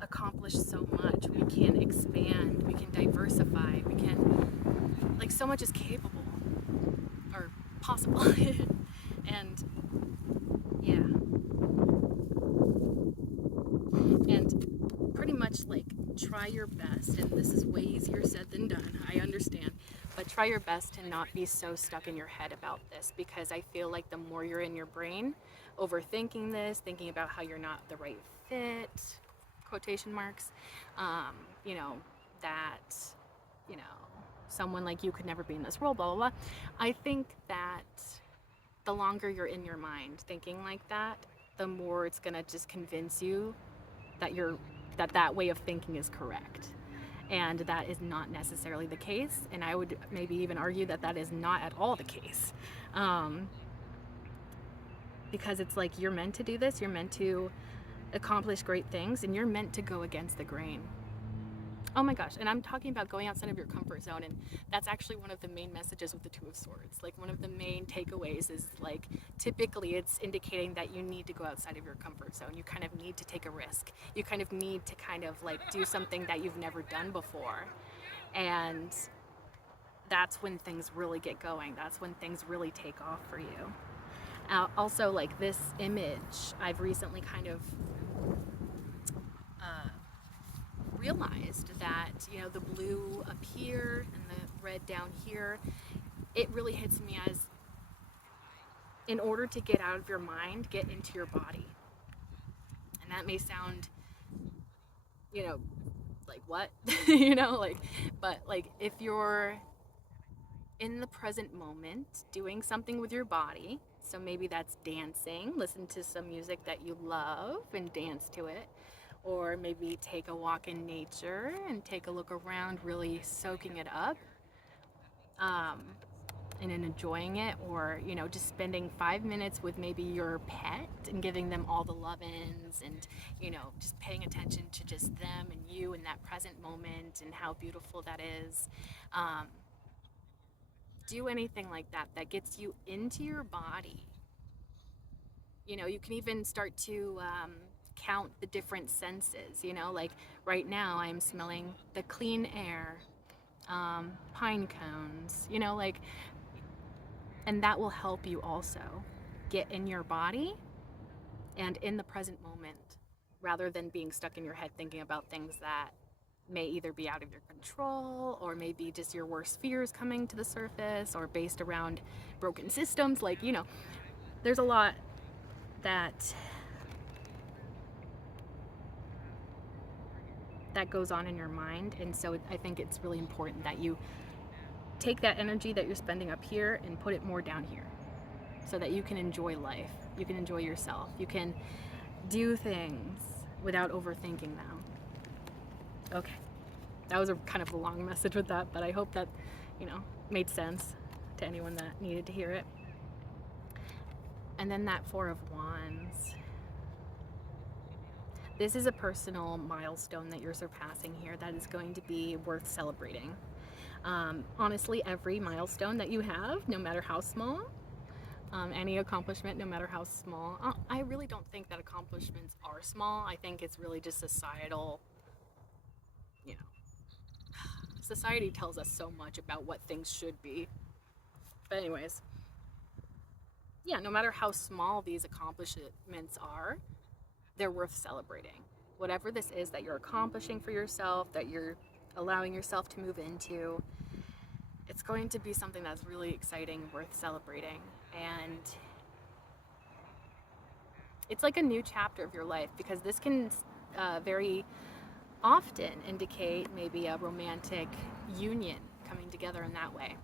accomplish so much. We can expand, we can diversify, we can, like, so much is capable or possible. And yeah. And pretty much, like, try your best, and this is way easier said than done, I understand, but try your best to not be so stuck in your head about this, because I feel like the more you're in your brain overthinking this, thinking about how you're not the right fit, quotation marks, you know, that, you know, someone like you could never be in this role, blah, blah, blah. I think that the longer you're in your mind thinking like that, the more it's gonna just convince you that that way of thinking is correct, and that is not necessarily the case. And I would maybe even argue that that is not at all the case, because it's like, you're meant to do this, you're meant to accomplish great things, and you're meant to go against the grain. Oh my gosh, and I'm talking about going outside of your comfort zone, and that's actually one of the main messages with the Two of Swords. Like, one of the main takeaways is, like, typically it's indicating that you need to go outside of your comfort zone. You kind of need to take a risk. You kind of need to kind of, like, do something that you've never done before. And that's when things really get going. That's when things really take off for you. Also, like, this image, I've recently kind of realized that, you know, the blue up here and the red down here, it really hits me as, in order to get out of your mind, get into your body. And that may sound, you know, like, what? You know, like, but, like, if you're in the present moment doing something with your body, so maybe that's dancing, listen to some music that you love and dance to it, or maybe take a walk in nature and take a look around, really soaking it up, and in enjoying it, or just spending 5 minutes with maybe your pet and giving them all the love-ins, and just paying attention to just them and you in that present moment and how beautiful that is. um, do anything like that that gets you into your body. You can even start to count the different senses. Like right now I'm smelling the clean air, pine cones, like, and that will help you also get in your body and in the present moment, rather than being stuck in your head thinking about things that may either be out of your control, or maybe just your worst fears coming to the surface, or based around broken systems. Like, there's a lot that goes on in your mind. And so I think it's really important that you take that energy that you're spending up here and put it more down here, so that you can enjoy life, you can enjoy yourself, you can do things without overthinking them. Okay, that was a kind of a long message with that, but I hope that made sense to anyone that needed to hear it. And then that Four of Wands. This is a personal milestone that you're surpassing here that is going to be worth celebrating. Honestly, every milestone that you have, no matter how small, any accomplishment, no matter how small, I really don't think that accomplishments are small. I think it's really just societal, society tells us so much about what things should be. But anyways, yeah, no matter how small these accomplishments are, they're worth celebrating. Whatever this is that you're accomplishing for yourself, that you're allowing yourself to move into, it's going to be something that's really exciting, worth celebrating. And it's like a new chapter of your life, because this can very often indicate maybe a romantic union coming together in that way.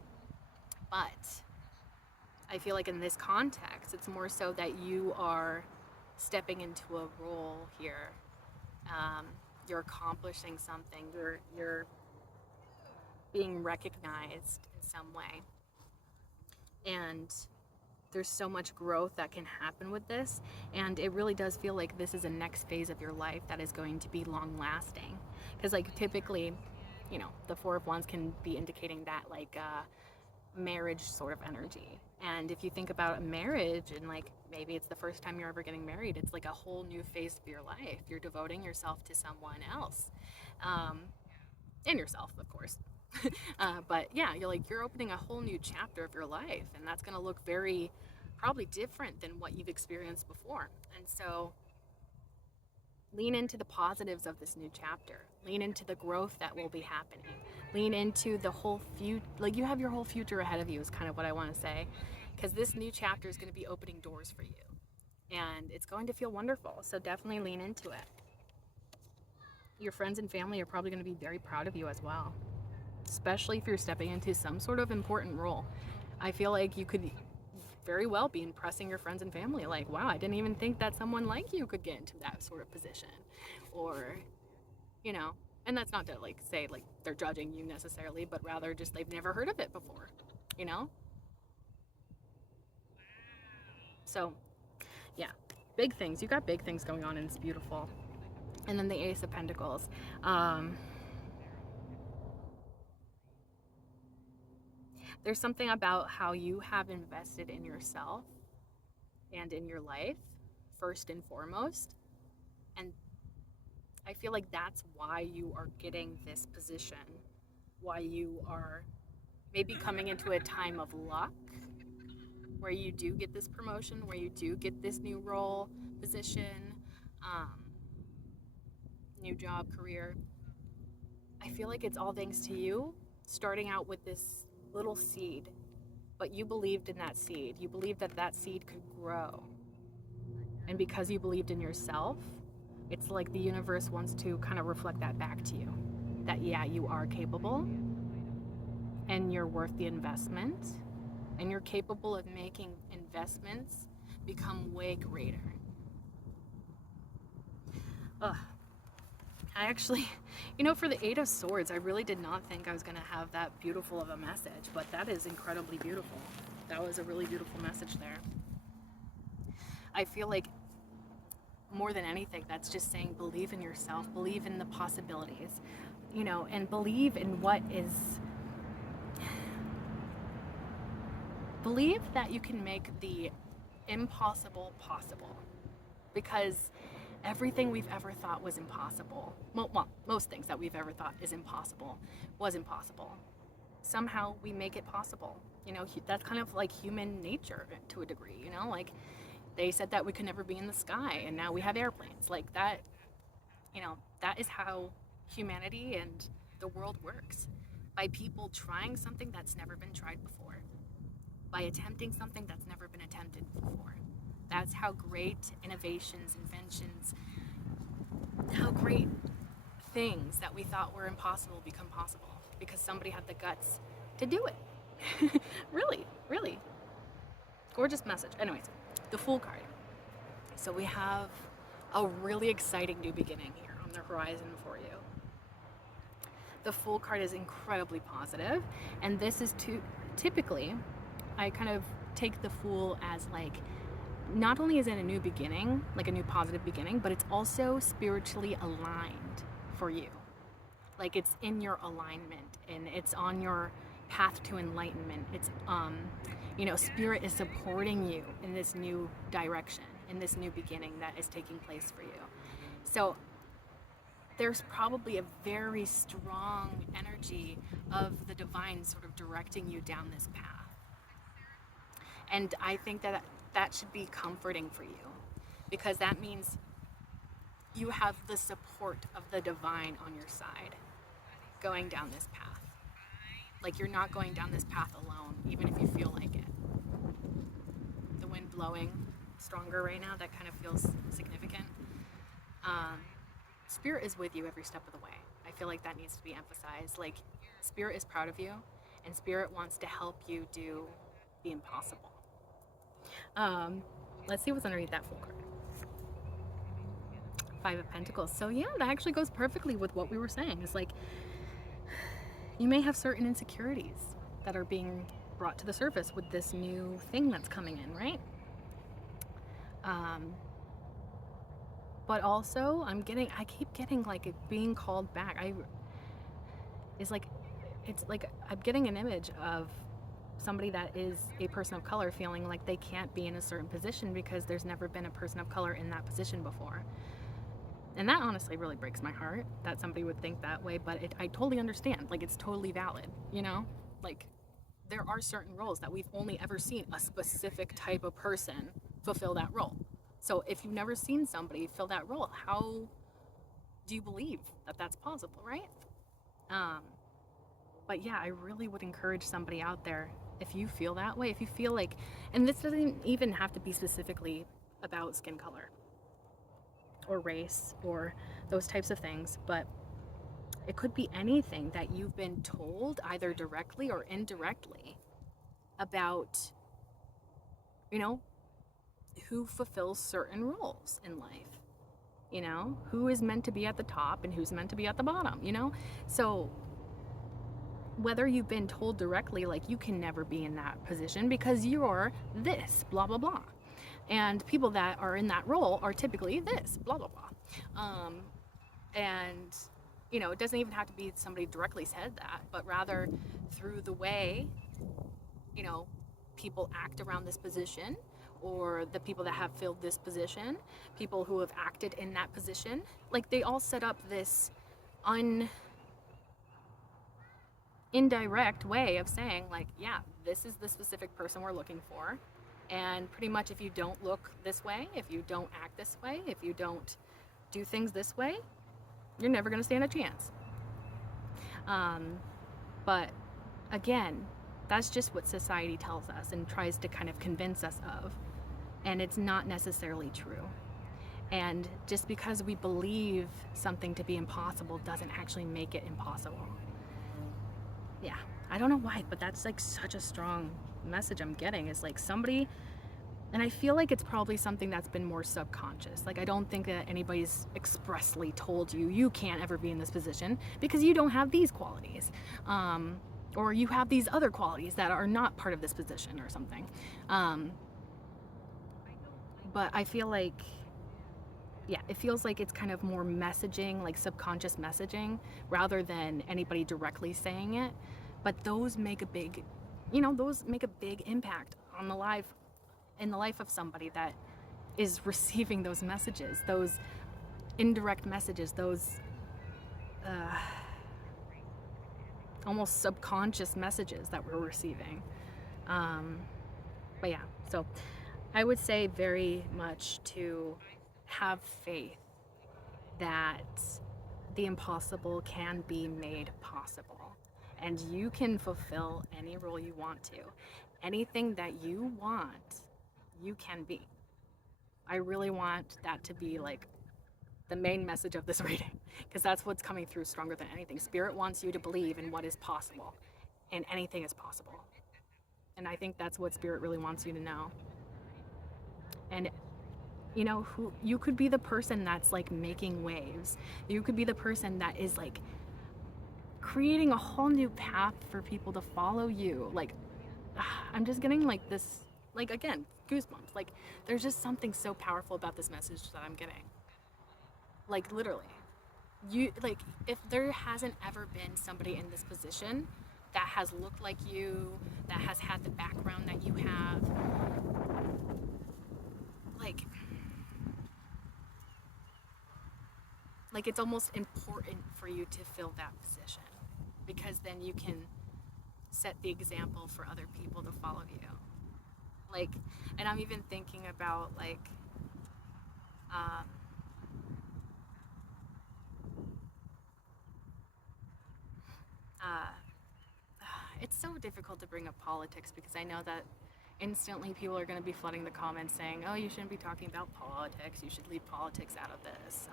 But I feel like in this context, it's more so that you are stepping into a role here. You're accomplishing something. You're being recognized in some way. And there's so much growth that can happen with this. And it really does feel like this is a next phase of your life that is going to be long lasting. Because like typically, the Four of Wands can be indicating that like marriage sort of energy. And if you think about a marriage, and like maybe it's the first time you're ever getting married, it's like a whole new phase of your life. You're devoting yourself to someone else, and yourself, of course. But yeah, you're opening a whole new chapter of your life, and that's going to look very probably different than what you've experienced before. And so lean into the positives of this new chapter. Lean into the growth that will be happening. Lean into the whole future. Like, you have your whole future ahead of you is kind of what I want to say, because this new chapter is going to be opening doors for you, and it's going to feel wonderful. So definitely lean into it. Your friends and family are probably going to be very proud of you as well, especially if you're stepping into some sort of important role. I feel like you could very well be impressing your friends and family. Like, wow, I didn't even think that someone like you could get into that sort of position. Or, and that's not to like say like they're judging you necessarily, but rather just they've never heard of it before, So, yeah, big things. You got big things going on, and it's beautiful. And then the Ace of Pentacles. There's something about how you have invested in yourself and in your life, first and foremost. And I feel like that's why you are getting this position, why you are maybe coming into a time of luck, where you do get this promotion, where you do get this new role, position, new job, career. I feel like it's all thanks to you starting out with this little seed, but you believed in that seed. You believed that that seed could grow. And because you believed in yourself, it's like the universe wants to kind of reflect that back to you. That, yeah, you are capable, and you're worth the investment, and you're capable of making investments become way greater. Ugh. I actually, you know, for the Eight of Swords, I really did not think I was going to have that beautiful of a message, but that is incredibly beautiful. That was a really beautiful message there. I feel like more than anything, that's just saying believe in yourself, believe in the possibilities, you know, and believe in what is. Believe that you can make the impossible possible, because everything we've ever thought was impossible, well, most things that we've ever thought is impossible was impossible. Somehow we make it possible. You know, that's kind of like human nature to a degree, you know, like they said that we could never be in the sky and now we have airplanes. Like that, you know, that is how humanity and the world works. By people trying something that's never been tried before. By attempting something that's never been attempted before. That's how great innovations, inventions, how great things that we thought were impossible become possible because somebody had the guts to do it. Really, really. Gorgeous message. Anyways, the Fool card. So we have a really exciting new beginning here on the horizon for you. The Fool card is incredibly positive, and this is typically, I kind of take the Fool as like, not only is it a new beginning, like a new positive beginning, but it's also spiritually aligned for you. Like it's in your alignment and it's on your path to enlightenment. It's, you know, spirit is supporting you in this new direction, in this new beginning that is taking place for you. So there's probably a very strong energy of the divine sort of directing you down this path. And I think that that should be comforting for you, because that means you have the support of the divine on your side going down this path. Like you're not going down this path alone, even if you feel like it. The wind blowing stronger right now, that kind of feels significant. Spirit is with you every step of the way. I feel like that needs to be emphasized. Like Spirit is proud of you, and Spirit wants to help you do the impossible. Let's see what's underneath that Fool card. Five of Pentacles. So yeah, that actually goes perfectly with what we were saying. It's like you may have certain insecurities that are being brought to the surface with this new thing that's coming in, right? But also I keep getting like it being called back. It's like I'm getting an image of somebody that is a person of color feeling like they can't be in a certain position because there's never been a person of color in that position before. And that honestly really breaks my heart that somebody would think that way, but I totally understand. Like it's totally valid, you know? Like there are certain roles that we've only ever seen a specific type of person fulfill that role. So if you've never seen somebody fill that role, how do you believe that that's possible, right? But yeah, I really would encourage somebody out there, if you feel that way, if you feel like, and this doesn't even have to be specifically about skin color or race or those types of things, but it could be anything that you've been told either directly or indirectly about, you know, who fulfills certain roles in life, you know, who is meant to be at the top and who's meant to be at the bottom, you know? So whether you've been told directly, like you can never be in that position because you're this, blah, blah, blah. And people that are in that role are typically this, blah, blah, blah. And, you know, it doesn't even have to be somebody directly said that, but rather through the way, you know, people act around this position, or the people that have filled this position, people who have acted in that position, like they all set up this indirect way of saying like, yeah, this is the specific person we're looking for. And pretty much if you don't look this way, if you don't act this way, if you don't do things this way, you're never going to stand a chance. But again, that's just what society tells us and tries to kind of convince us of. And it's not necessarily true. And just because we believe something to be impossible doesn't actually make it impossible. Yeah, I don't know why, but that's like such a strong message I'm getting. Is like somebody And I feel like it's probably something that's been more subconscious. Like, I don't think that anybody's expressly told you you can't ever be in this position because you don't have these qualities. Or you have these other qualities that are not part of this position or something. But I feel like, yeah, it feels like it's kind of more messaging, like subconscious messaging, rather than anybody directly saying it. But those make a big, those make a big impact on in the life of somebody that is receiving those messages, those indirect messages, those almost subconscious messages that we're receiving. But yeah, so I would say very much to have faith that the impossible can be made possible, and you can fulfill any role you want to. Anything that you want, you can be. I really want that to be like the main message of this reading, because that's what's coming through stronger than anything. Spirit wants you to believe in what is possible, and anything is possible. And I think that's what Spirit really wants you to know. And who you could be the person that's like making waves. You could be the person that is like creating a whole new path for people to follow you. Like, I'm just getting like this, like, again, goosebumps. Like, there's just something so powerful about this message that I'm getting. Like, literally, if there hasn't ever been somebody in this position that has looked like you, that has had the background that you have, like it's almost important for you to fill that position, because then you can set the example for other people to follow you. Like, and I'm even thinking about like it's so difficult to bring up politics, because I know that instantly people are going to be flooding the comments saying, oh, you shouldn't be talking about politics, you should leave politics out of this.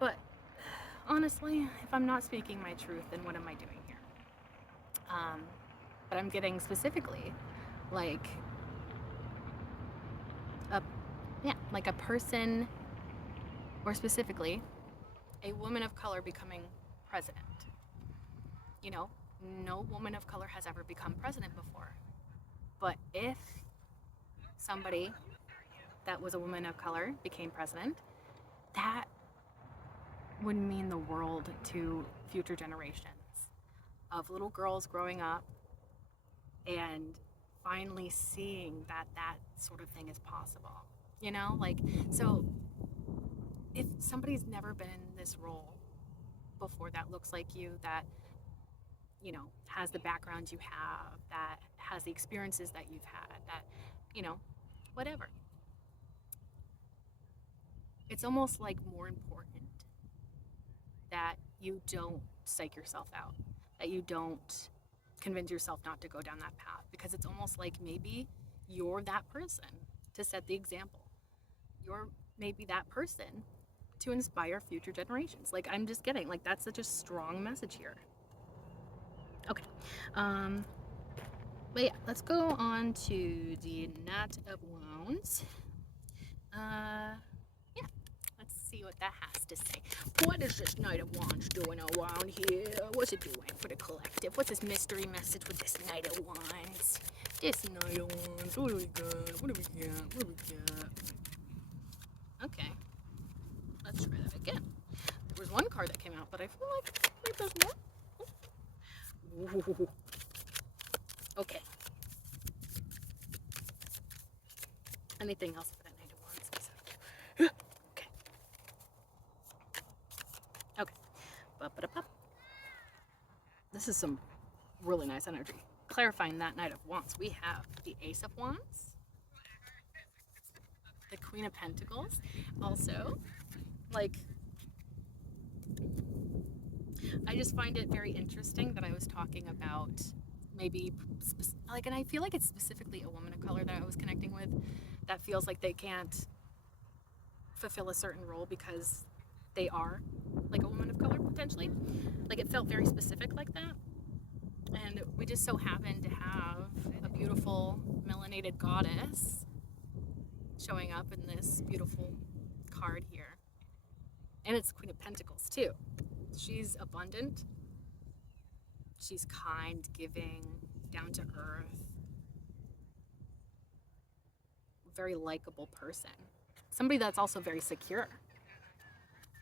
But honestly, if I'm not speaking my truth, then what am I doing here? But I'm getting specifically like a person, or specifically a woman of color becoming president. No woman of color has ever become president before. But if somebody that was a woman of color became president, that would mean the world to future generations of little girls growing up and finally seeing that sort of thing is possible. So if somebody's never been in this role before, that looks like you, that has the background you have, that has the experiences that you've had, that whatever, it's almost like more important that you don't psych yourself out, that you don't convince yourself not to go down that path, because it's almost like maybe you're that person to set the example. You're maybe that person to inspire future generations. Like, I'm just getting like that's such a strong message here. Okay. But yeah, let's go on to the Knight of Wands. Yeah, let's see what that has to say. What is this Knight of Wands doing around here? What's it doing for the collective? What's this mystery message with this Knight of Wands? This Knight of Wands. What do we got? What do we got? What do we got? Okay. Let's try that again. There was one card that came out, but I feel like there's more. Ooh. Okay. Anything else for that Knight of Wands? Okay. Okay. Ba-ba-da-ba. This is some really nice energy. Clarifying that Knight of Wands, we have the Ace of Wands, the Queen of Pentacles. Also, like, I just find it very interesting that I was talking about maybe like, and I feel like it's specifically a woman of color that I was connecting with that feels like they can't fulfill a certain role because they are like a woman of color, potentially. Like, it felt very specific like that. And we just so happen to have a beautiful melanated goddess showing up in this beautiful card here. And it's Queen of Pentacles too. She's abundant, she's kind, giving, down to earth, very likable person. Somebody that's also very secure.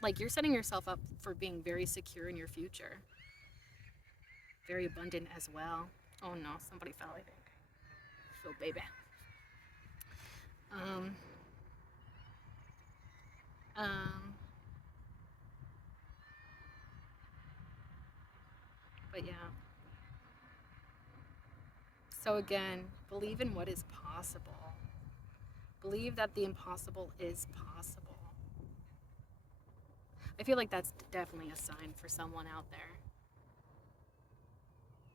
Like, you're setting yourself up for being very secure in your future. Very abundant as well. Oh no, somebody fell, I think. So baby. Um, um, but yeah. So again, believe in what is possible. Believe that the impossible is possible. I feel like that's definitely a sign for someone out there.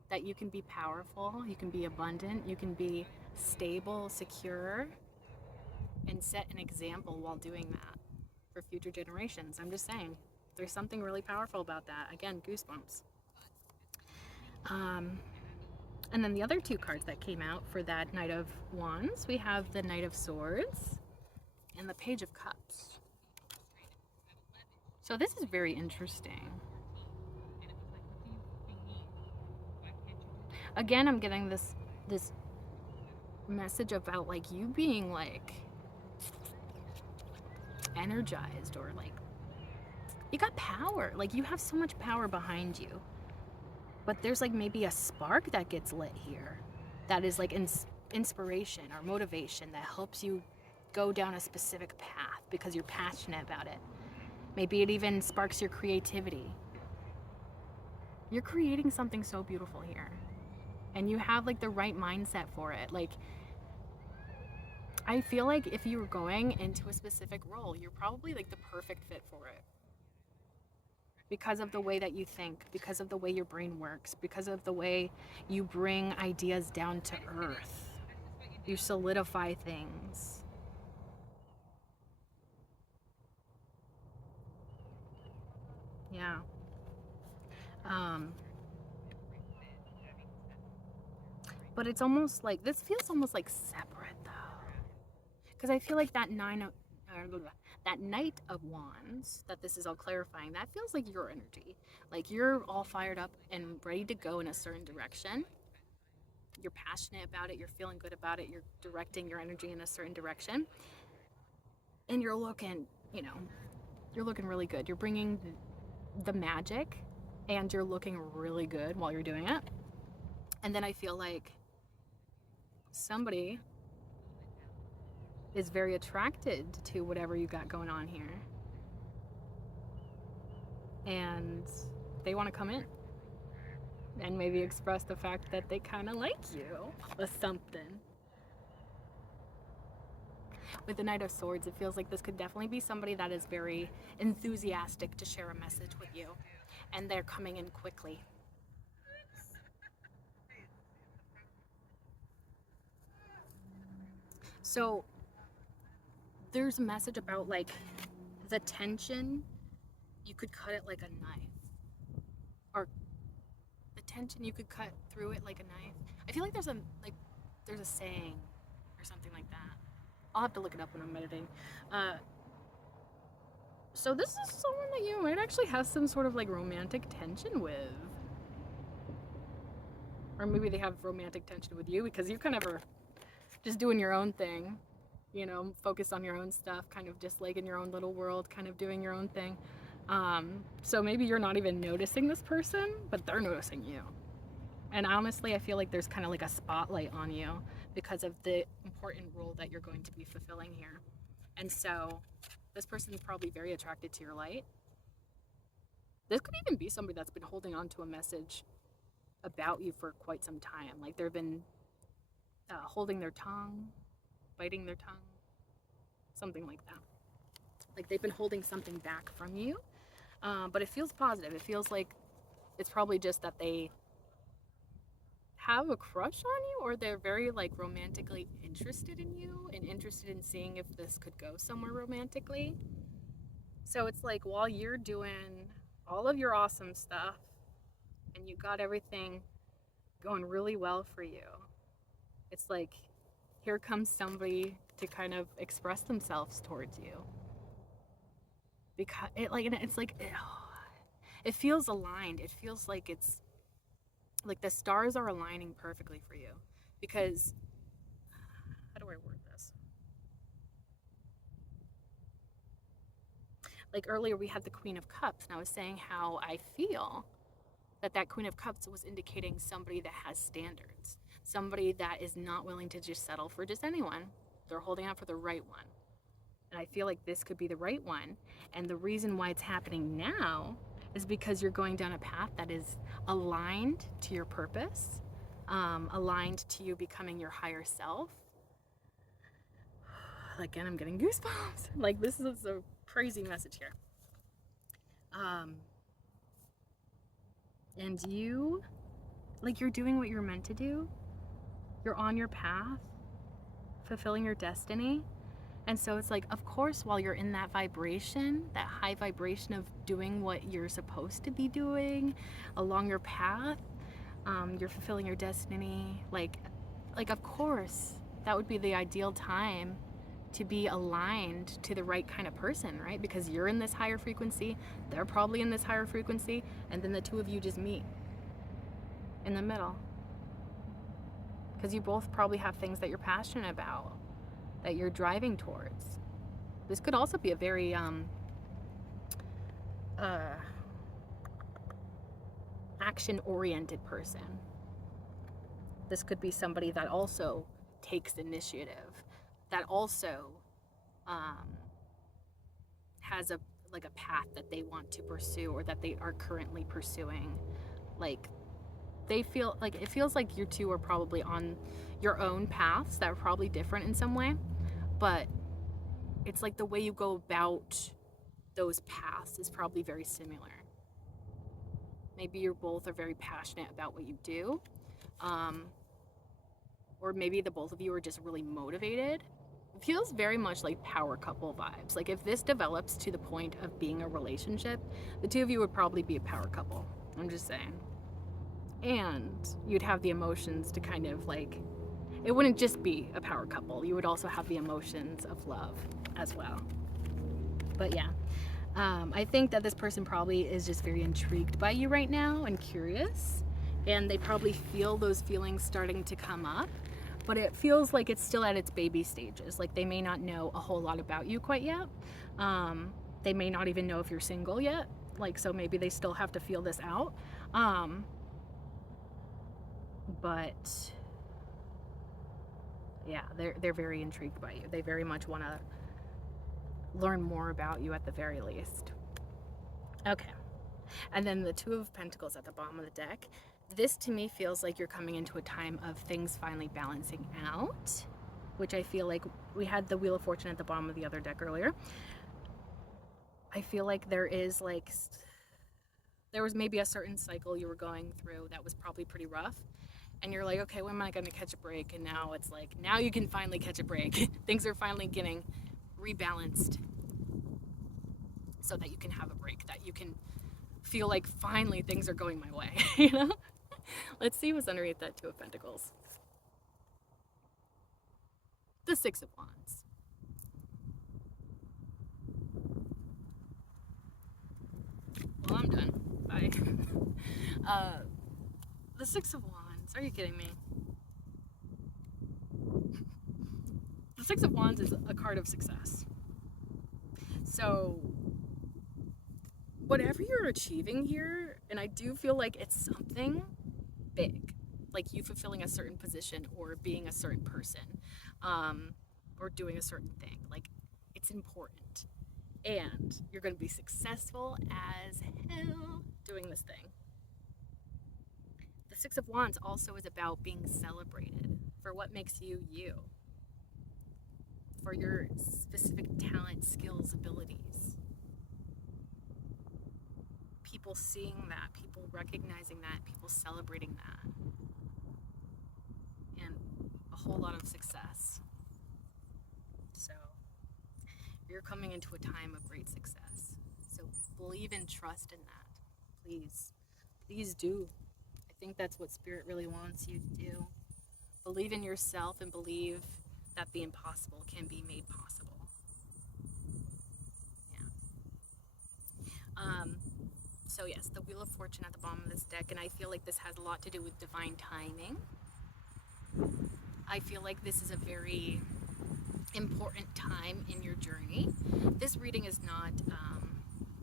That you can be powerful, you can be abundant, you can be stable, secure, and set an example while doing that for future generations. I'm just saying, there's something really powerful about that. Again, goosebumps. And then the other two cards that came out for that Knight of Wands, we have the Knight of Swords and the Page of Cups. So this is very interesting. Again, I'm getting this message about like you being like energized, or like you got power, like you have so much power behind you, but there's like maybe a spark that gets lit here that is like inspiration or motivation that helps you go down a specific path because you're passionate about it. Maybe it even sparks your creativity. You're creating something so beautiful here, and you have like the right mindset for it. Like, I feel like if you were going into a specific role, you're probably like the perfect fit for it. Because of the way that you think, because of the way your brain works, because of the way you bring ideas down to earth. You solidify things. Yeah. But it's almost like, this feels almost like separate though. Because I feel like that that Knight of Wands, that this is all clarifying, that feels like your energy. Like you're all fired up and ready to go in a certain direction. You're passionate about it, you're feeling good about it, you're directing your energy in a certain direction. And you're looking, you're looking really good. You're bringing the magic and you're looking really good while you're doing it. And then I feel like somebody is very attracted to whatever you got going on here. And they want to come in and maybe express the fact that they kind of like you or something. With the Knight of Swords, it feels like this could definitely be somebody that is very enthusiastic to share a message with you, and they're coming in quickly. So there's a message about like the tension, you could cut it like a knife, or the tension, you could cut through it like a knife. I feel like there's a saying or something like that. I'll have to look it up when I'm meditating. So this is someone that you might actually have some sort of like romantic tension with. Or maybe they have romantic tension with you because you kind of are just doing your own thing, focused on your own stuff, kind of just like in your own little world, kind of doing your own thing. So maybe you're not even noticing this person, but they're noticing you. And honestly, I feel like there's kind of like a spotlight on you because of the important role that you're going to be fulfilling here. And so this person is probably very attracted to your light. This could even be somebody that's been holding on to a message about you for quite some time. Like they've been holding their tongue, biting their tongue, something like that. Like they've been holding something back from you, but it feels positive. It feels like it's probably just that they have a crush on you, or they're very like romantically interested in you and interested in seeing if this could go somewhere romantically. So it's like while you're doing all of your awesome stuff and you got everything going really well for you. It's like here comes somebody to kind of express themselves towards you. Because it's like it feels aligned. It feels like it's like the stars are aligning perfectly for you. Because how do I word this? Like earlier we had the Queen of Cups, and I was saying how I feel that Queen of Cups was indicating somebody that has standards, somebody that is not willing to just settle for just anyone. They're holding out for the right one. And I feel like this could be the right one. And the reason why it's happening now is because you're going down a path that is aligned to your purpose, aligned to you becoming your higher self. Again, I'm getting goosebumps. Like, this is a crazy message here. And you, like, you're doing what you're meant to do. You're on your path, fulfilling your destiny. And so it's like, of course, while you're in that vibration, that high vibration of doing what you're supposed to be doing along your path, you're fulfilling your destiny. Like, of course, that would be the ideal time to be aligned to the right kind of person, right? Because you're in this higher frequency, they're probably in this higher frequency, and then the two of you just meet in the middle. Because you both probably have things that you're passionate about, that you're driving towards. This could also be a very action-oriented person. This could be somebody that also takes initiative, that also has a path that they want to pursue or that they are currently pursuing. Like, they feel like, it feels like you two are probably on your own paths that are probably different in some way, but it's like the way you go about those paths is probably very similar. Maybe you both are very passionate about what you do, or maybe the both of you are just really motivated. It feels very much like power couple vibes. Like, if this develops to the point of being a relationship, the two of you would probably be a power couple. I'm just saying. And you'd have the emotions to kind of like, it wouldn't just be a power couple. You would also have the emotions of love as well. But yeah, I think that this person probably is just very intrigued by you right now and curious. And they probably feel those feelings starting to come up. But it feels like it's still at its baby stages. Like, they may not know a whole lot about you quite yet. They may not even know if you're single yet. Like, so maybe they still have to feel this out. But yeah, they're very intrigued by you. They very much want to learn more about you at the very least. Okay. And then the Two of Pentacles at the bottom of the deck. This to me feels like you're coming into a time of things finally balancing out, which I feel like we had the Wheel of Fortune at the bottom of the other deck earlier. I feel like there was maybe a certain cycle you were going through that was probably pretty rough. And you're like, okay, when am I going to catch a break? And now it's like, now you can finally catch a break. Things are finally getting rebalanced so that you can have a break, that you can feel like finally things are going my way, you know? Let's see what's underneath that Two of Pentacles. The Six of Wands. Well, I'm done. Bye. The Six of Wands. Are you kidding me? The Six of Wands is a card of success. So, whatever you're achieving here, and I do feel like it's something big, like you fulfilling a certain position or being a certain person, or doing a certain thing. Like, it's important. And you're going to be successful as hell doing this thing. The Six of Wands also is about being celebrated for what makes you you, for your specific talent, skills, abilities. People seeing that, people recognizing that, people celebrating that, and a whole lot of success. So you're coming into a time of great success. So believe and trust in that. Please do. I think that's what Spirit really wants you to do. Believe in yourself and believe that the impossible can be made possible. Yeah. So yes, the Wheel of Fortune at the bottom of this deck, and I feel like this has a lot to do with divine timing. I feel like this is a very important time in your journey. This reading is not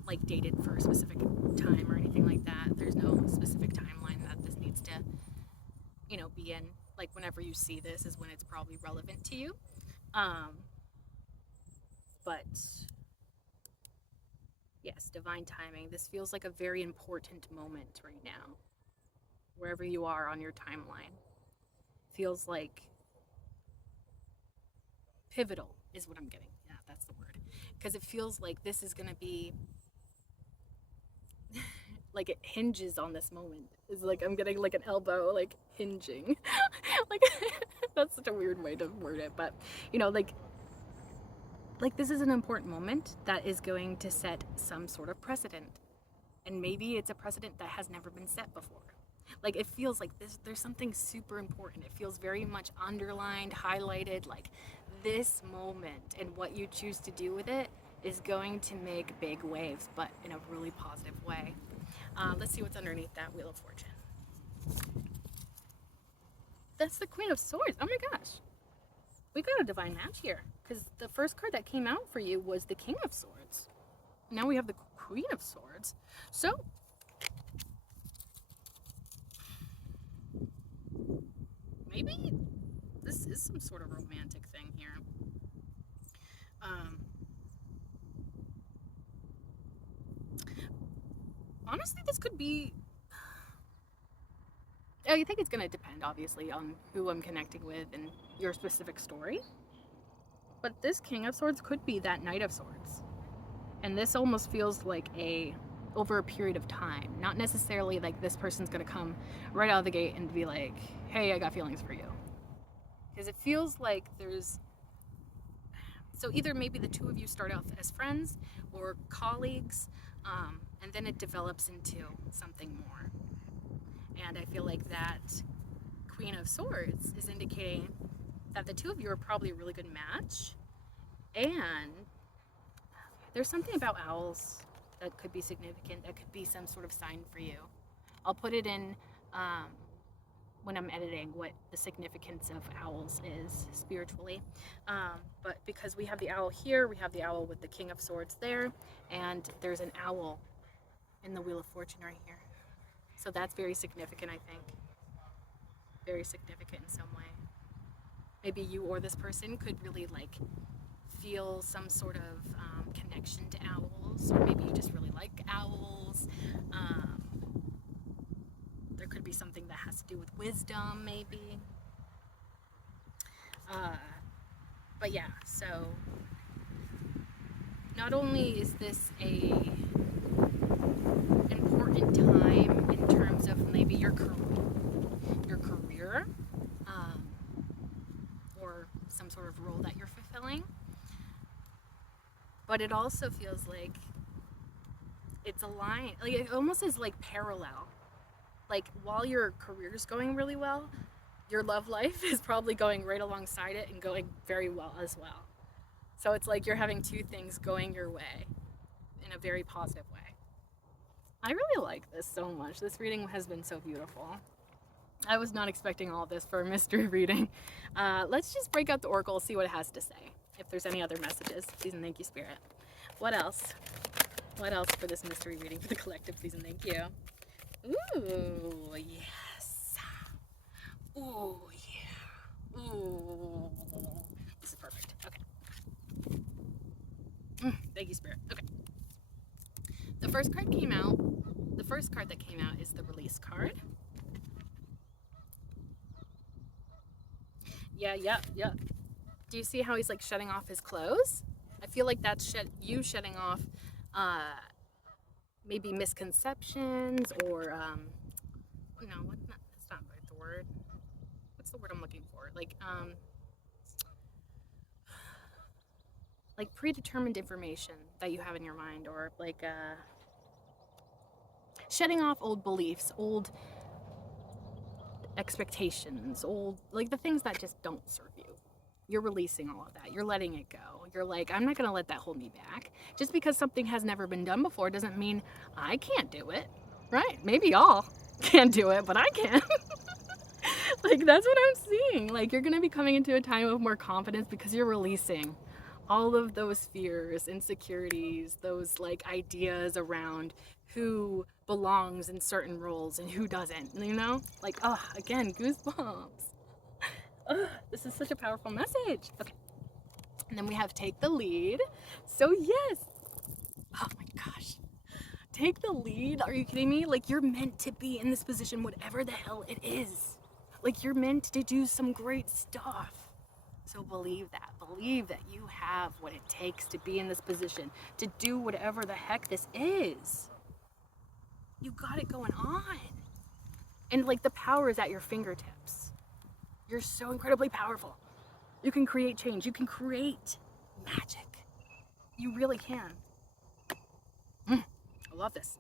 like dated for a specific time or anything like that. There's no specific timeline that this needs to, be in. Like whenever you see this is when it's probably relevant to you. But yes, divine timing. This feels like a very important moment right now. Wherever you are on your timeline. Feels like pivotal is what I'm getting. Yeah, that's the word. Because it feels like this is going to be like it hinges on this moment. It's like I'm getting like an elbow like hinging. Like that's such a weird way to word it, but like this is an important moment that is going to set some sort of precedent. And maybe it's a precedent that has never been set before. Like it feels like there's something super important. It feels very much underlined, highlighted, like this moment and what you choose to do with it is going to make big waves, but in a really positive way. Let's see what's underneath that Wheel of Fortune. That's the Queen of Swords. Oh my gosh. We got a divine match here because the first card that came out for you was the King of Swords. Now we have the Queen of Swords. So maybe this is some sort of romantic thing here. Honestly, this could be... I think it's going to depend, obviously, on who I'm connecting with and your specific story. But this King of Swords could be that Knight of Swords. And this almost feels like over a period of time. Not necessarily like this person's going to come right out of the gate and be like, hey, I got feelings for you. Because it feels like there's... So either maybe the two of you start off as friends or colleagues, and then it develops into something more. And I feel like that Queen of Swords is indicating that the two of you are probably a really good match. And there's something about owls that could be significant, that could be some sort of sign for you. I'll put it in when I'm editing what the significance of owls is spiritually. But because we have the owl here, we have the owl with the King of Swords there, and there's an owl in the Wheel of Fortune right here. So that's very significant, I think. Very significant in some way. Maybe you or this person could really like feel some sort of connection to owls, or maybe you just really like owls. There could be something that has to do with wisdom, maybe. But yeah, so not only is this a important time in terms of maybe your career, or some sort of role that you're fulfilling, but it also feels like it's aligned, like it almost is like parallel. Like while your career's going really well, your love life is probably going right alongside it and going very well as well. So it's like you're having two things going your way in a very positive way. I really like this so much. This reading has been so beautiful. I was not expecting all this for a mystery reading. Let's just break out the Oracle, see what it has to say. If there's any other messages, please and thank you, Spirit. What else? What else for this mystery reading for the collective, please and thank you. Ooh, yes. Ooh, yeah. Ooh. This is perfect. Okay. Thank you, Spirit. Okay. The first card came out. The first card that came out is the Release card. Yeah. Do you see how he's like shutting off his clothes? I feel like that's you shutting off maybe misconceptions or no, that's not the word. What's the word I'm looking for? Like predetermined information that you have in your mind, or like shedding off old beliefs, old expectations, old, like the things that just don't serve you. You're releasing all of that. You're letting it go. You're like, I'm not going to let that hold me back. Just because something has never been done before doesn't mean I can't do it, right? Maybe y'all can't do it, but I can. Like, that's what I'm seeing. Like, you're going to be coming into a time of more confidence because you're releasing all of those fears, insecurities, those like ideas around who belongs in certain roles and who doesn't, you know? Like, oh, again, goosebumps. Ugh, this is such a powerful message. Okay. And then we have take the lead. So, yes. Oh my gosh. Take the lead. Are you kidding me? Like, you're meant to be in this position, whatever the hell it is. Like, you're meant to do some great stuff. So believe that. Believe that you have what it takes to be in this position, to do whatever the heck this is. You got it going on. And like, the power is at your fingertips. You're so incredibly powerful. You can create change. You can create magic. You really can. I love this.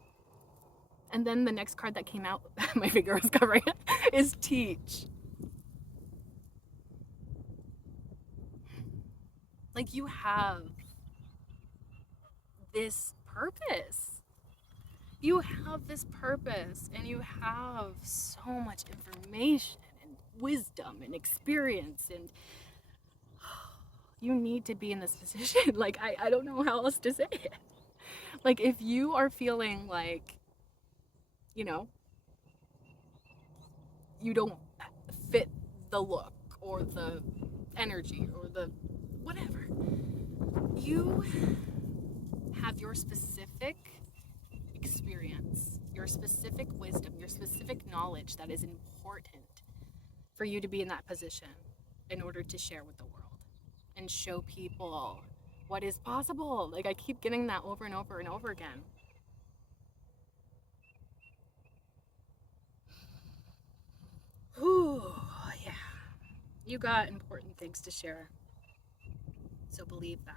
And then the next card that came out, my finger was covering it, is teach. Like, you have this purpose. You have this purpose, and you have so much information and wisdom and experience, and you need to be in this position. Like, I don't know how else to say it. Like, if you are feeling like, you know, you don't fit the look or the energy or the whatever, you have your specific experience, your specific wisdom, your specific knowledge that is important for you to be in that position in order to share with the world and show people what is possible. Like, I keep getting that over and over and over again. Ooh, yeah. You got important things to share. So believe that.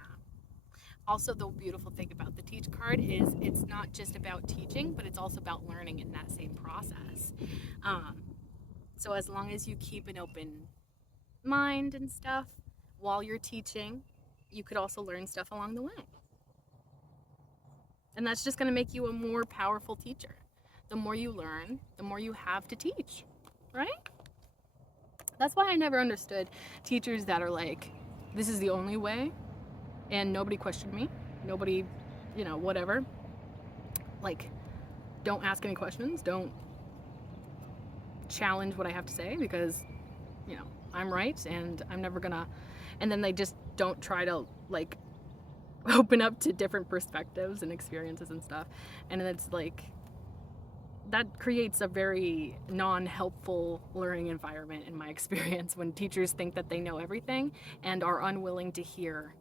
Also, the beautiful thing about the teach card is it's not just about teaching, but it's also about learning in that same process. So as long as you keep an open mind and stuff while you're teaching, you could also learn stuff along the way. And that's just going to make you a more powerful teacher. The more you learn, the more you have to teach, right? That's why I never understood teachers that are like, this is the only way, and nobody questioned me. Nobody, you know, whatever. Like, don't ask any questions. Don't challenge what I have to say because, you know, I'm right and I'm never gonna. And then they just don't try to, like, open up to different perspectives and experiences and stuff. And it's like, that creates a very non-helpful learning environment in my experience when teachers think that they know everything and are unwilling to hear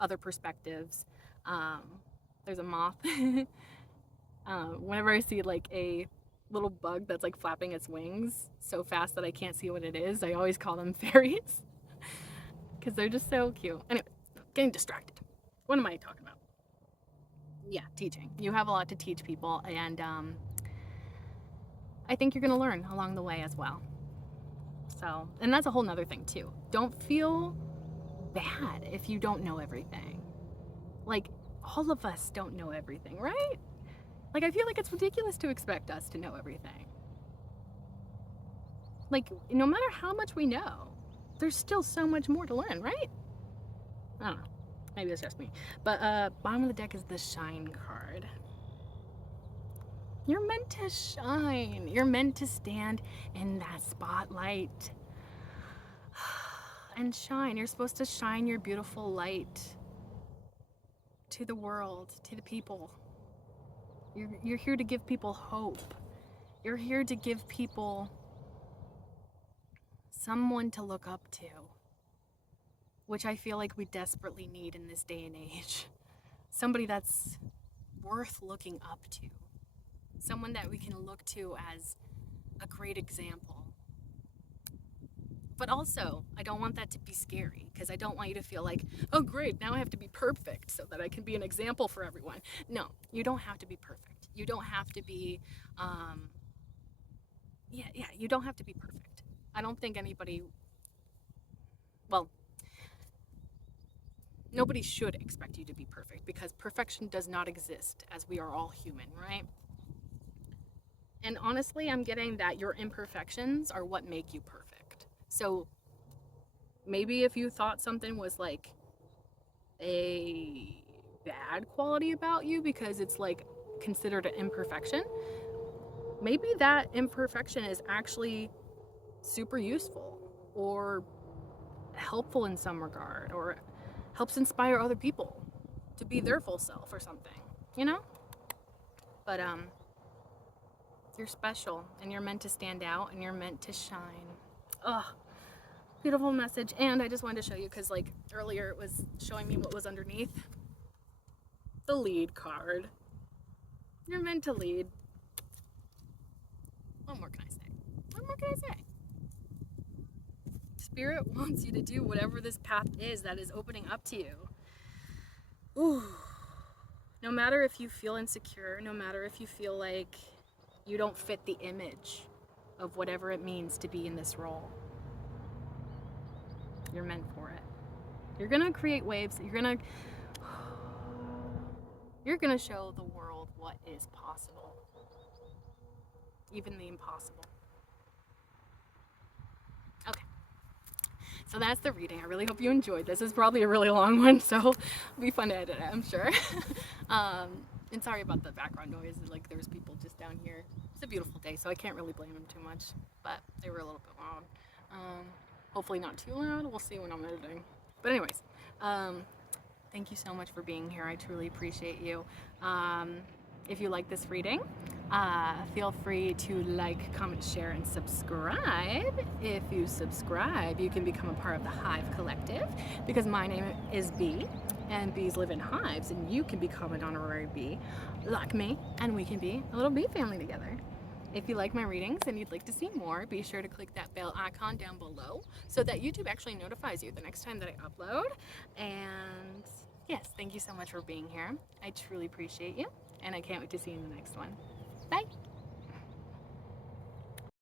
other perspectives. There's a moth. Whenever I see like a little bug that's like flapping its wings so fast that I can't see what it is, I always call them fairies because they're just so cute. Anyway, getting distracted. What am I talking about? Yeah, teaching. You have a lot to teach people, and I think you're going to learn along the way as well. So, and that's a whole nother thing too. Don't feel bad if you don't know everything. Like, all of us don't know everything, right? Like, I feel like it's ridiculous to expect us to know everything. Like, no matter how much we know, there's still so much more to learn, right? I don't know. Maybe it's just me. But bottom of the deck is the shine card. You're meant to shine. You're meant to stand in that spotlight and shine. You're supposed to shine your beautiful light to the world, to the people. You're here to give people hope. You're here to give people someone to look up to, which I feel like we desperately need in this day and age. Somebody that's worth looking up to. Someone that we can look to as a great example. But also, I don't want that to be scary, because I don't want you to feel like, oh great, now I have to be perfect so that I can be an example for everyone. No, you don't have to be perfect. You don't have to be yeah, you don't have to be perfect. I don't think anybody, well, nobody should expect you to be perfect because perfection does not exist as we are all human, right? And honestly, I'm getting that your imperfections are what make you perfect. So maybe if you thought something was like a bad quality about you because it's like considered an imperfection, maybe that imperfection is actually super useful or helpful in some regard or helps inspire other people to be their full self or something, you know? But you're special and you're meant to stand out and you're meant to shine. Oh, beautiful message. And I just wanted to show you because like earlier it was showing me what was underneath the lead card. You're meant to lead. What more can I say? What more can I say? Spirit wants you to do whatever this path is that is opening up to you. Ooh. No matter if you feel insecure, no matter if you feel like you don't fit the image of whatever it means to be in this role, you're meant for it. You're gonna create waves. You're gonna show the world what is possible, even the impossible. Okay. So that's the reading. I really hope you enjoyed this. It's probably a really long one, so it'll be fun to edit it, I'm sure. And sorry about the background noise. Like there's people just down here. It's a beautiful day, so I can't really blame them too much. But they were a little bit loud. Hopefully not too loud. We'll see when I'm editing. But anyways, thank you so much for being here. I truly appreciate you. If you like this reading, feel free to like, comment, share, and subscribe. If you subscribe, you can become a part of the Hive Collective because my name is Bee, and bees live in hives, and you can become an honorary bee like me, and we can be a little bee family together. If you like my readings and you'd like to see more, be sure to click that bell icon down below so that YouTube actually notifies you the next time that I upload. And yes, thank you so much for being here. I truly appreciate you, and I can't wait to see you in the next one. Bye.